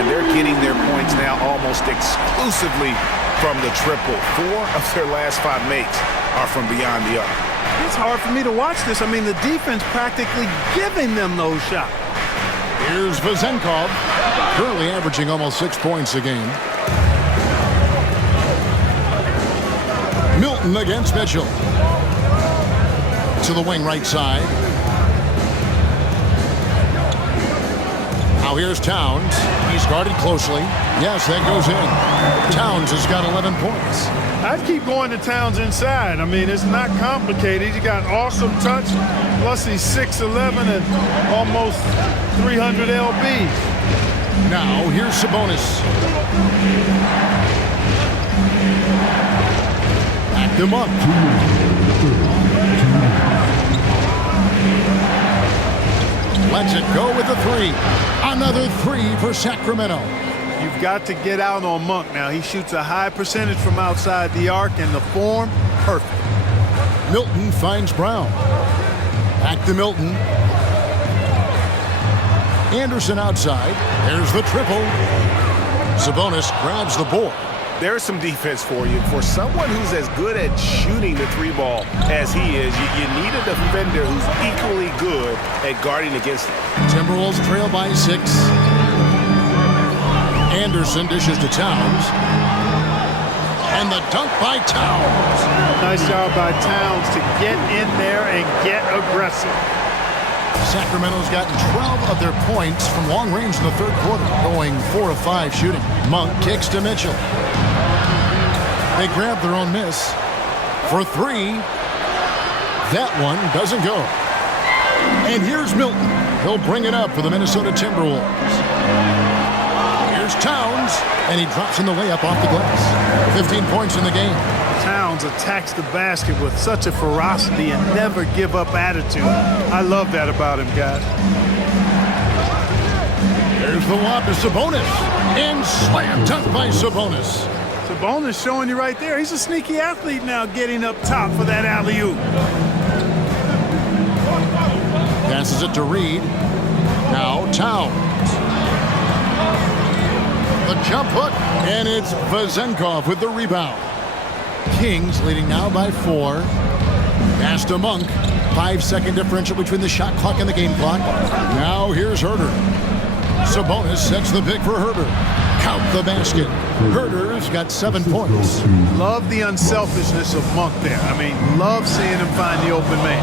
And they're getting their points now almost exclusively from the triple. 4 of their last 5 makes are from beyond the arc. It's hard for me to watch this. I mean, the defense practically giving them those shots. Here's Vazenkov, currently averaging almost 6 points a game. Milton against Mitchell. To the wing right side. Now here's Towns. He's guarded closely. Yes, that goes in. Towns has got 11 points. I'd keep going to Towns inside. I mean, it's not complicated. He got awesome touch, plus he's 6'11" and almost 300 lbs. Now here's Sabonis. Back them up. Lets it go with a three. Another three for Sacramento. You've got to get out on Monk now. He shoots a high percentage from outside the arc, and the form, perfect. Milton finds Brown. Back to Milton. Anderson outside. There's the triple. Sabonis grabs the board. There's some defense for you. For someone who's as good at shooting the three ball as he is, you need a defender who's equally good at guarding against him. Timberwolves trail by 6. Anderson dishes to Towns. And the dunk by Towns. Nice job by Towns to get in there and get aggressive. Sacramento's gotten 12 of their points from long range in the third quarter, going 4 of 5 shooting. Monk kicks to Mitchell. They grab their own miss for 3. That one doesn't go. And here's Milton. He'll bring it up for the Minnesota Timberwolves. Here's Towns, and he drops in the layup off the glass. 15 points in the game. Towns attacks the basket with such a ferocity and never give up attitude. I love that about him, guys. There's the lob to Sabonis. And slam dunk by Sabonis. Sabonis showing you right there. He's a sneaky athlete now, getting up top for that alley-oop. Passes it to Reed. Now Towns. The jump hook, and it's Vazenkov with the rebound. Kings leading now by 4. Pass to Monk. 5-second differential between the shot clock and the game clock. Now here's Herter. Sabonis sets the pick for Herter. Count the basket. Herter's got 7 points. Love the unselfishness of Monk there. I mean, love seeing him find the open man.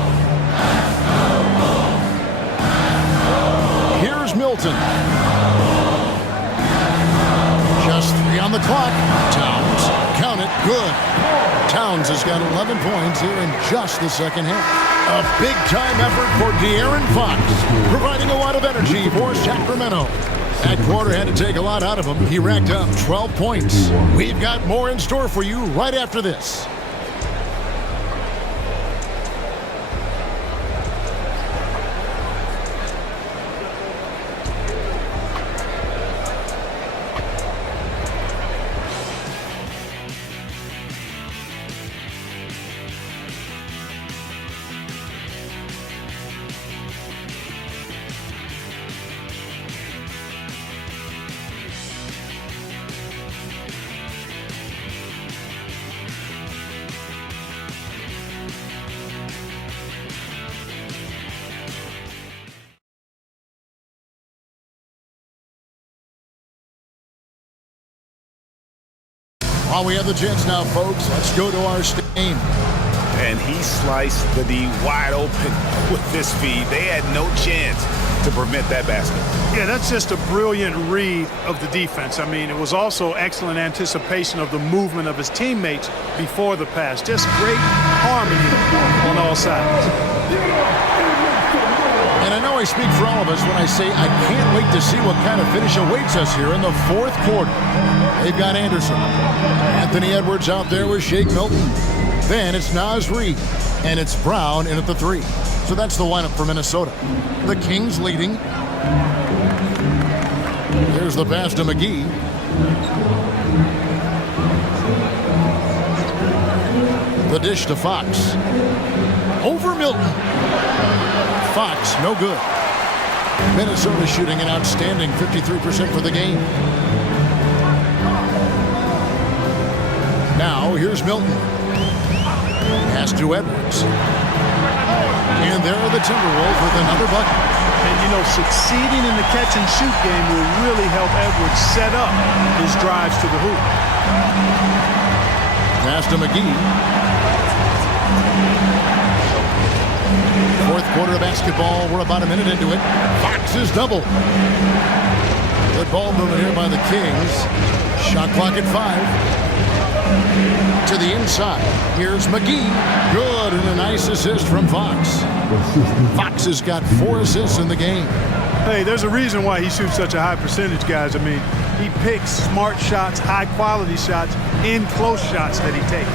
Here's Milton. Just 3 on the clock. Towns, count it, good. Towns has got 11 points here in just the second half. A big-time effort for De'Aaron Fox, providing a lot of energy for Sacramento. That quarter had to take a lot out of him. He racked up 12 points. We've got more in store for you right after this. While we have the chance now, folks, let's go to our stain. And he sliced the D wide open with this feed. They had no chance to prevent that basket. Yeah, that's just a brilliant read of the defense. I mean, it was also excellent anticipation of the movement of his teammates before the pass. Just great harmony on all sides. And I know I speak for all of us when I say I can't wait to see what kind of finish awaits us here in the fourth quarter. They've got Anderson. Anthony Edwards out there with Shake Milton. Then it's Naz Reid. And it's Brown in at the 3. So that's the lineup for Minnesota. The Kings leading Here's the pass to McGee. The dish to Fox. Over Milton. Fox, no good. Minnesota shooting an outstanding 53% for the game. Now, here's Milton. Pass to Edwards. And there are the Timberwolves with another bucket. And, you know, succeeding in the catch-and-shoot game will really help Edwards set up his drives to the hoop. Pass to McGee. Fourth quarter of basketball. We're about a minute into it. Fox's double. Good ball movement here by the Kings. Shot clock at 5. To the inside. Here's McGee. Good, and a nice assist from Fox. Fox has got 4 assists in the game. Hey, there's a reason why he shoots such a high percentage, guys. I mean, he picks smart shots, high-quality shots, in close shots that he takes.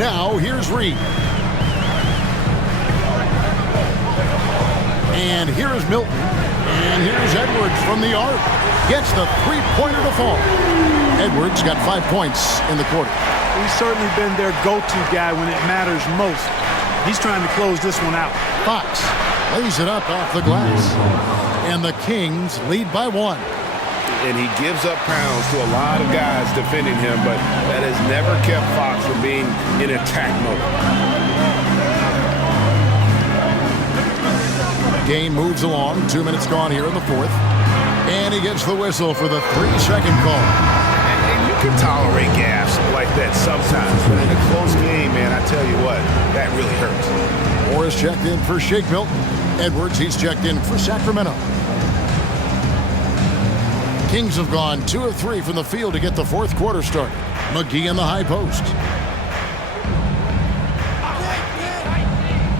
Now, here's Reed. And here's Milton. And here's Edwards from the arc. Gets the three-pointer to fall. Edwards got 5 points in the quarter. He's certainly been their go-to guy when it matters most. He's trying to close this one out. Fox lays it up off the glass. And the Kings lead by 1. And he gives up pounds to a lot of guys defending him, but that has never kept Fox from being in attack mode. Game moves along. 2 minutes gone here in the fourth. And he gets the whistle for the 3-second call. And you can tolerate gas like that sometimes, but in a close game, man, I tell you what, that really hurts. Morris checked in for Shake Milton. Edwards, he's checked in for Sacramento. Kings have gone 2 of 3 from the field to get the fourth quarter started. McGee in the high post.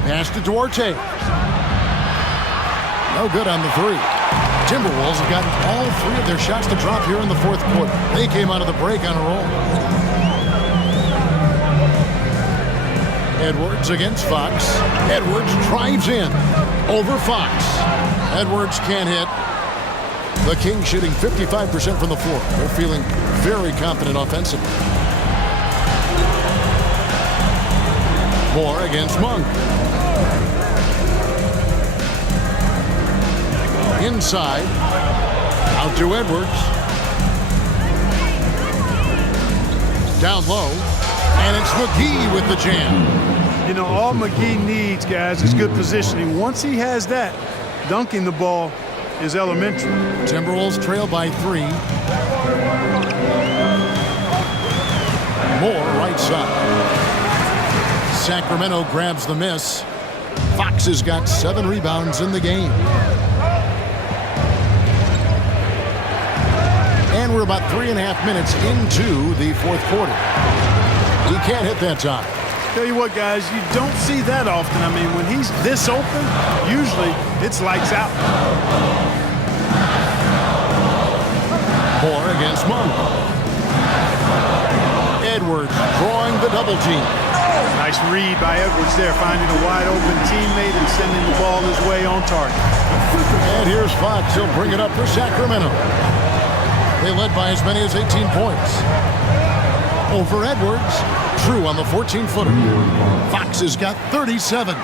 Pass to Duarte. No good on the 3. Timberwolves have gotten all 3 of their shots to drop here in the fourth quarter. They came out of the break on a roll. Edwards against Fox. Edwards drives in over Fox. Edwards can't hit. The Kings shooting 55% from the floor. They're feeling very confident offensively. Moore against Monk. Inside. Out to Edwards. Down low. And it's McGee with the jam. You know, all McGee needs, guys, is good positioning. Once he has that, dunking the ball is elementary. Timberwolves trail by 3. Moore right side. Sacramento grabs the miss. Fox has got 7 rebounds in the game. And we're about 3.5 minutes into the fourth quarter. He can't hit that time. Tell you what, guys, you don't see that often. I mean, when he's this open, usually it's lights out. Moore against Monk. Edwards drawing the double team. Nice read by Edwards there, finding a wide open teammate and sending the ball his way on target. And here's Fox. He'll bring it up for Sacramento. They led by as many as 18 points. Over Edwards. True on the 14-footer. Fox has got 37.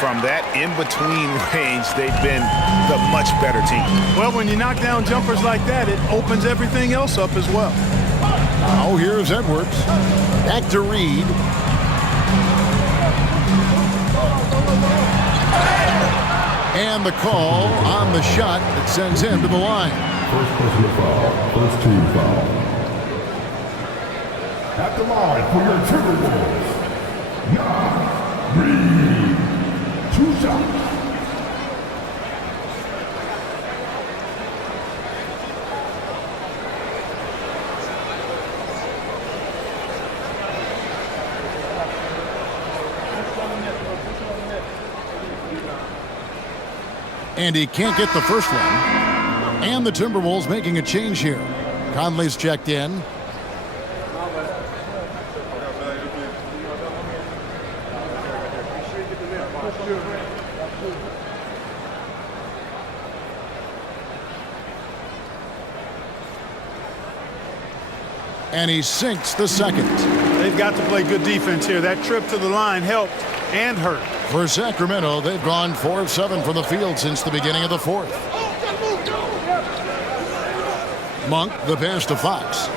From that in-between range, they've been the much better team. Well, when you knock down jumpers like that, it opens everything else up as well. Now here's Edwards. Back to Reed. And the call on the shot that sends him to the line. First personal foul, first team foul. At the line for your Timberwolves, Reed. 2 shots. And he can't get the first one. And the Timberwolves making a change here. Conley's checked in. And he sinks the second. They've got to play good defense here. That trip to the line helped and hurt. For Sacramento, they've gone 4 of 7 from the field since the beginning of the fourth. Monk, the pass to Fox.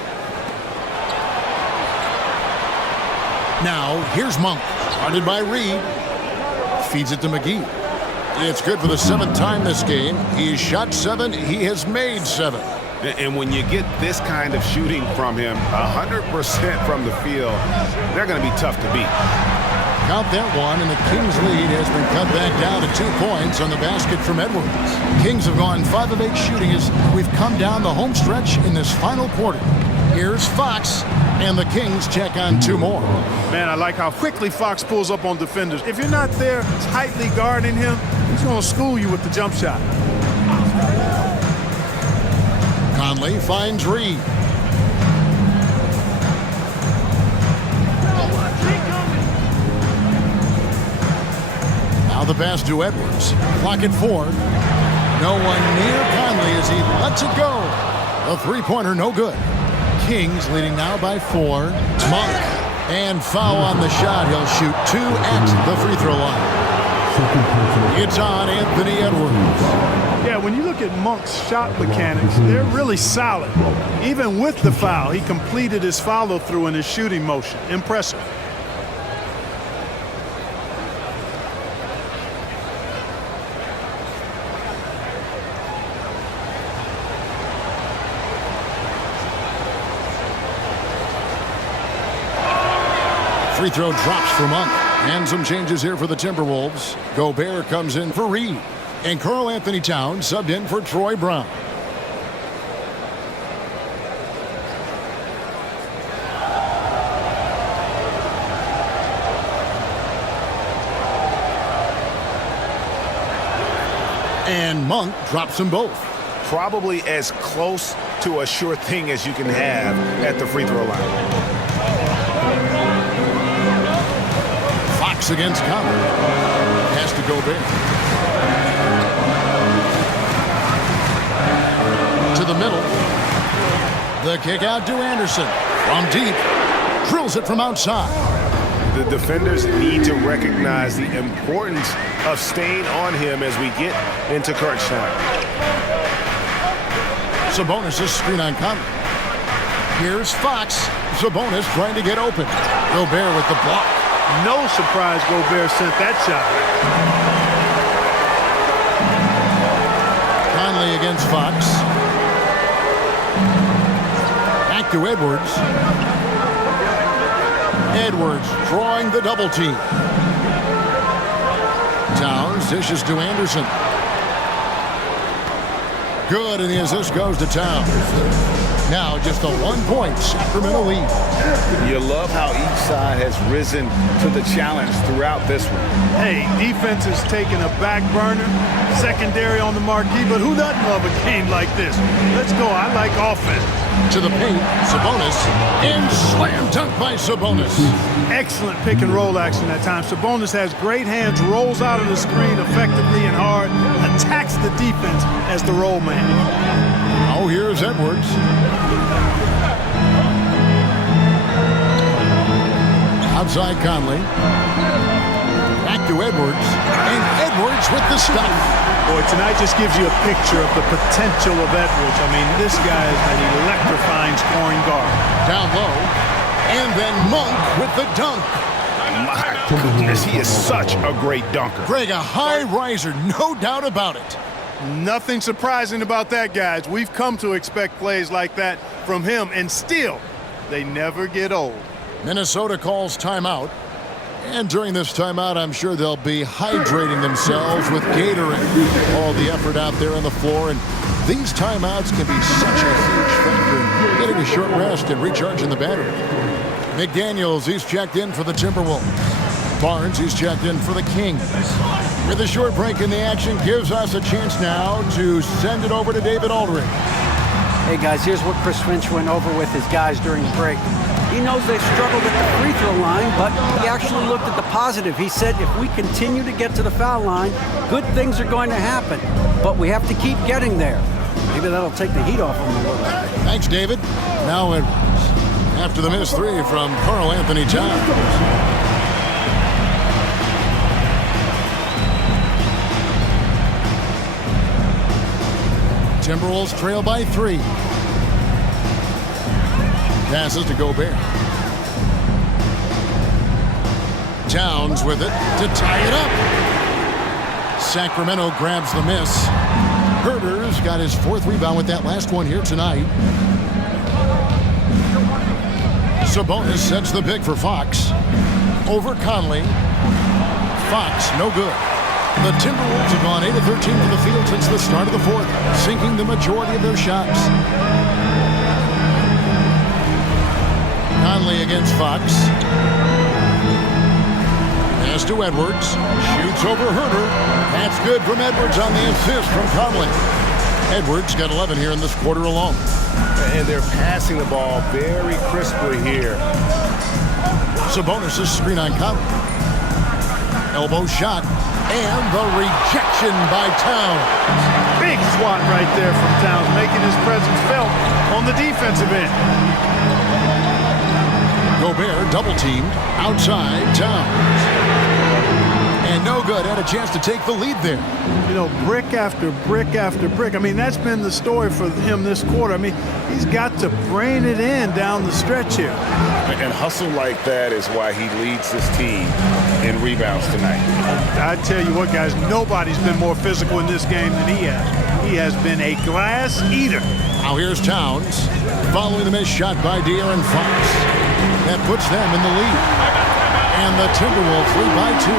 Now, here's Monk. Guarded by Reed. Feeds it to McGee. It's good for the 7th time this game. He's shot 7. He has made 7. And when you get this kind of shooting from him, 100% from the field, they're going to be tough to beat. Count that one, and the Kings lead has been cut back down to 2 points on the basket from Edwards. Kings have gone 5 of 8 shooting as we've come down the home stretch in this final quarter. Here's Fox, and the Kings check on 2 more. Man, I like how quickly Fox pulls up on defenders. If you're not there tightly guarding him, he's going to school you with the jump shot. Conley finds Reed. Now the pass to Edwards. Clock at 4. No one near Conley as he lets it go. A 3-pointer, no good. Kings leading now by 4. Monk. And foul on the shot. He'll shoot 2 at the free throw line. It's on Anthony Edwards. Yeah, when you look at Monk's shot mechanics, they're really solid. Even with the foul, he completed his follow-through in his shooting motion. Impressive. Free throw drops for Monk. And some changes here for the Timberwolves. Gobert comes in for Reed. And Karl Anthony Towns subbed in for Troy Brown. And Monk drops them both. Probably as close to a sure thing as you can have at the free throw line. Against Conley. Has to Gobert. To the middle. The kick out to Anderson. From deep. Drills it from outside. The defenders need to recognize the importance of staying on him as we get into crunch time. Sabonis' screen on Conley. Here's Fox. Sabonis trying to get open. Gobert with the block. No surprise Gobert sent that shot. Conley against Fox. Back to Edwards. Edwards drawing the double team. Towns dishes to Anderson. Good, and the assist goes to Towns. Now just a 1-point Sacramento lead. You love how each side has risen to the challenge throughout this one. Hey, defense is taking a back burner, secondary on the marquee, but who doesn't love a game like this? Let's go. I like offense. To the paint, Sabonis, and slam dunk by Sabonis. Excellent pick and roll action that time. Sabonis has great hands, rolls out of the screen effectively and hard, attacks the defense as the roll man. Oh, here's Edwards. Outside Conley. Back to Edwards. And Edwards with the stuff. Boy, tonight just gives you a picture of the potential of Edwards. I mean, this guy is an electrifying scoring guard. Down low. And then Monk with the dunk. My goodness, he is such a great dunker. Greg, a high riser, no doubt about it. Nothing surprising about that, guys. We've come to expect plays like that from him, and still, they never get old. Minnesota calls timeout. And during this timeout, I'm sure they'll be hydrating themselves with Gatorade. All the effort out there on the floor, and these timeouts can be such a huge factor in getting a short rest and recharging the battery. McDaniels, he's checked in for the Timberwolves. Barnes, he's checked in for the Kings. With a short break in the action, gives us a chance now to send it over to David Aldridge. Hey, guys, here's what Chris Finch went over with his guys during the break. He knows they've struggled at the free throw line, but he actually looked at the positive. He said if we continue to get to the foul line, good things are going to happen. But we have to keep getting there. Maybe that'll take the heat off him a little bit. Thanks, David. Now Edwards. after the missed three from Karl Anthony Towns. Timberwolves trail by 3. Passes to Gobert. Towns with it to tie it up. Sacramento grabs the miss. Herder's got his 4th rebound with that last one here tonight. Sabonis sets the pick for Fox. Over Conley. Fox, no good. The Timberwolves have gone 8 of 13 from the field since the start of the 4th, sinking the majority of their shots. Conley against Fox. Pass to Edwards. Shoots over Herder. That's good from Edwards on the assist from Conley. Edwards got 11 here in this quarter alone. And they're passing the ball very crisply here. Sabonis' screen on Conley. Elbow shot. And the rejection by Towns. Big swat right there from Towns, making his presence felt on the defensive end. Gobert double-teamed outside Towns. And no good. Had a chance to take the lead there. You know, brick after brick after brick. I mean, that's been the story for him this quarter. I mean, he's got to brain it in down the stretch here. And hustle like that is why he leads his team in rebounds tonight. I tell you what, guys, nobody's been more physical in this game than he has. He has been a glass eater. Now here's Towns following the missed shot by De'Aaron Fox. That puts them in the lead. And the Timberwolves lead by 2.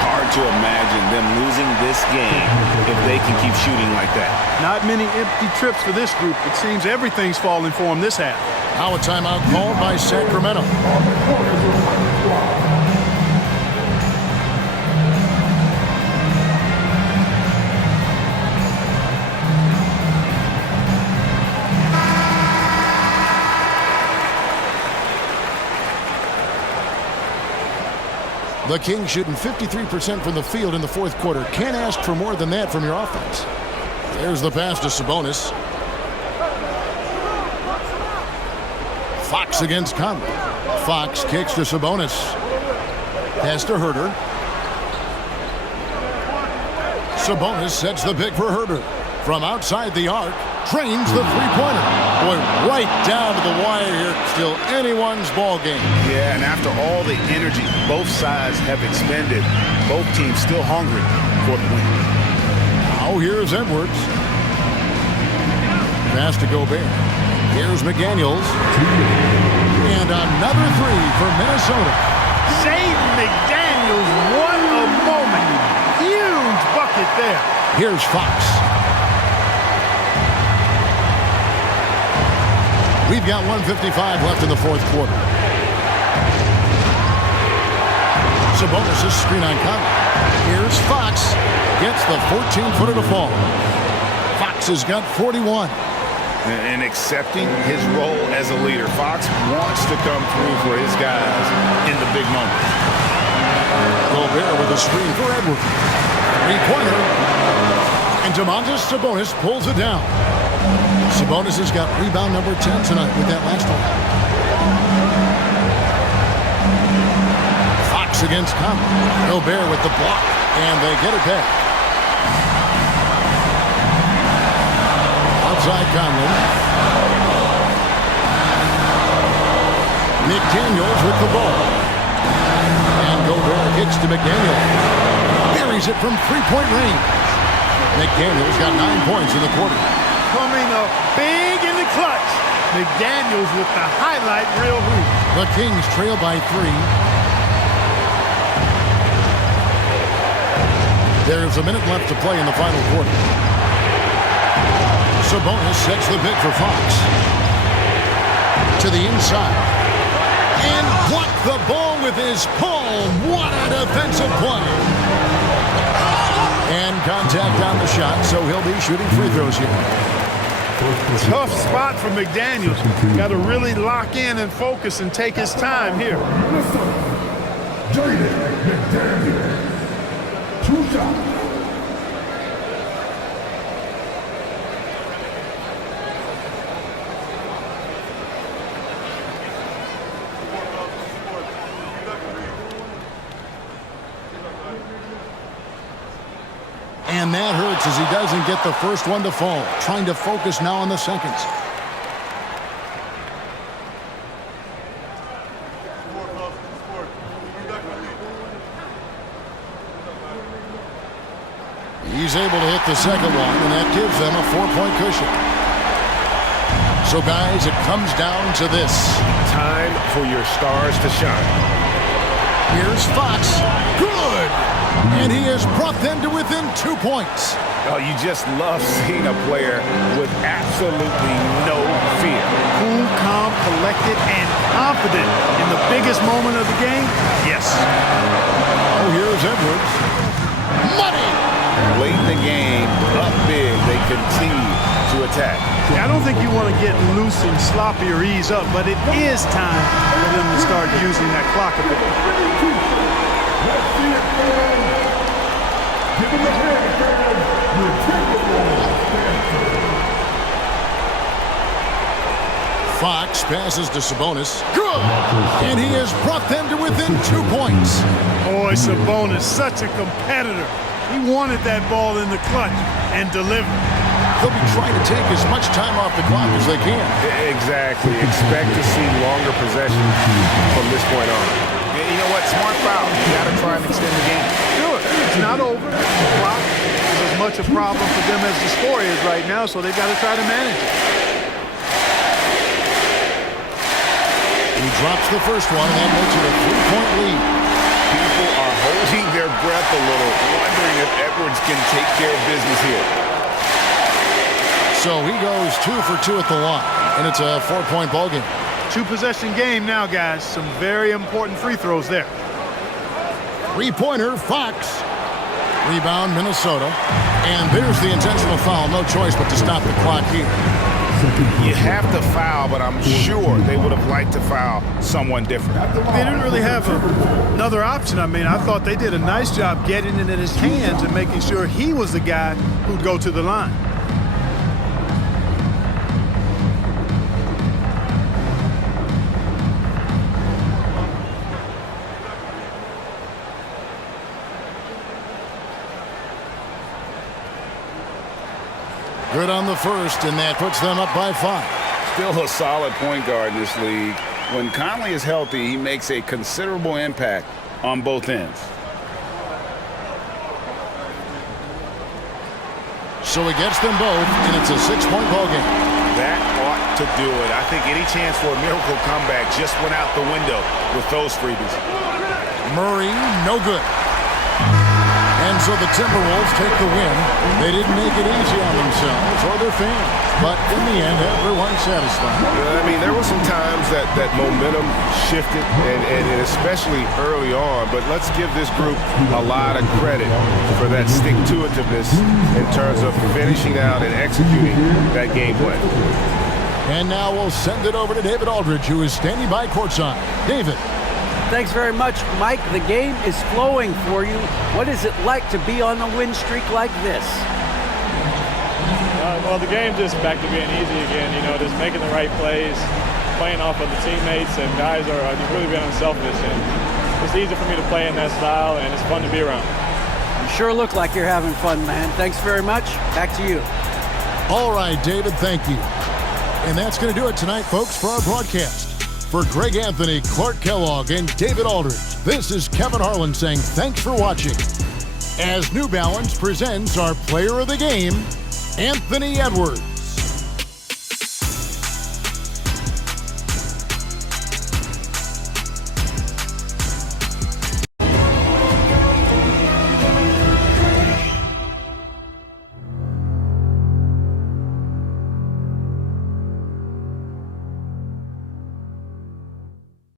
Hard to imagine them losing this game if they can keep shooting like that. Not many empty trips for this group. It seems everything's falling for them this half. Now a timeout called by Sacramento. The Kings shooting 53% from the field in the 4th quarter. Can't ask for more than that from your offense. There's the pass to Sabonis. Fox against Conley. Fox kicks to Sabonis. Pass to Herder. Sabonis sets the pick for Herder. From outside the arc, trains the three-pointer. Boy, right down to the wire here. Still anyone's ball game. Yeah, and after all the energy both sides have expended, both teams still hungry for the win. Now here's Edwards. Pass to Gobert. Here's McDaniels. And another 3 for Minnesota. Jaden McDaniels, what a moment. Huge bucket there. Here's Fox. We've got 1:55 left in the 4th quarter. Sabonis' screen on Conley. Here's Fox. Gets the 14-footer to fall. Fox has got 41. And accepting his role as a leader. Fox wants to come through for his guys in the big moments. Gobert with a screen for Edwards. Three-pointer. And Domantas Sabonis pulls it down. Sabonis has got rebound number 10 tonight with that last one. Fox against Conley. Gobert with the block. And they get it back. Outside Conley. McDaniels with the ball. And Gobert kicks to McDaniels. Buries it from three-point range. McDaniels got 9 points in the quarter. Coming up big in the clutch. McDaniels with the highlight reel hoop. The Kings trail by 3. There's a minute left to play in the final quarter. Sabonis sets the pick for Fox. To the inside. And blocked the ball with his palm. What a defensive play. And contact on the shot, so he'll be shooting free throws here. Tough spot for McDaniels. Got to really lock in and focus and take his time here. Jaden McDaniels. 2 shots. And that hurts as he doesn't get the first one to fall. Trying to focus now on the seconds. He's able to hit the second one, and that gives them a 4-point cushion. So, guys, it comes down to this. Time for your stars to shine. Here's Fox. Good! And he has brought them to within 2 points. Oh, you just love seeing a player with absolutely no fear. Cool, calm, collected, and confident in the biggest moment of the game? Yes. Oh, here's Edwards. Money! Late in the game, up big, they continue to attack. I don't think you want to get loose and sloppy or ease up, but it is time for them to start using that clock a bit. Let's see it, man. Give him a hand, man. The Timberwolves stand. Fox passes to Sabonis. Good! And he has brought them to within 2 points. Boy, Sabonis, such a competitor. He wanted that ball in the clutch and delivered. They'll be trying to take as much time off the clock as they can. Exactly. Expect to see longer possessions from this point on. You know what? Smart foul. You got to try and extend the game. Do it. It's not over. The clock is as much a problem for them as the score is right now, so they've got to try to manage it. He drops the first one, and that makes it a 3-point lead. People are holding their breath a little, wondering if Edwards can take care of business here. So he goes 2 for 2 at the line, and it's a 4-point ball game. 2-possession game now, guys. Some very important free throws there. 3-pointer, Fox. Rebound, Minnesota. And there's the intentional foul. No choice but to stop the clock here. You have to foul, but I'm sure they would have liked to foul someone different. They didn't really have another option. I mean, I thought they did a nice job getting it in his hands and making sure he was the guy who'd go to the line. Good on the first, and that puts them up by 5. Still a solid point guard in this league. When Conley is healthy, he makes a considerable impact on both ends. So he gets them both, and it's a 6-point ball game. That ought to do it. I think any chance for a miracle comeback just went out the window with those freebies. Murray, no good. And so the Timberwolves take the win. They didn't make it easy on themselves or their fans. But in the end, everyone's satisfied. I mean, there were some times that momentum shifted, and especially early on. But let's give this group a lot of credit for that stick-to-itiveness in terms of finishing out and executing that game plan. And now we'll send it over to David Aldridge, who is standing by courtside. David. Thanks very much, Mike. The game is flowing for you. What is it like to be on a win streak like this? Well, the game's just back to being easy again, you know, just making the right plays, playing off of the teammates, and guys are really being unselfish. And it's easy for me to play in that style, and it's fun to be around. You sure look like you're having fun, man. Thanks very much. Back to you. All right, David, thank you. And that's going to do it tonight, folks, for our broadcast. For Greg Anthony, Clark Kellogg, and David Aldridge, this is Kevin Harlan saying thanks for watching. As New Balance presents our player of the game, Anthony Edwards.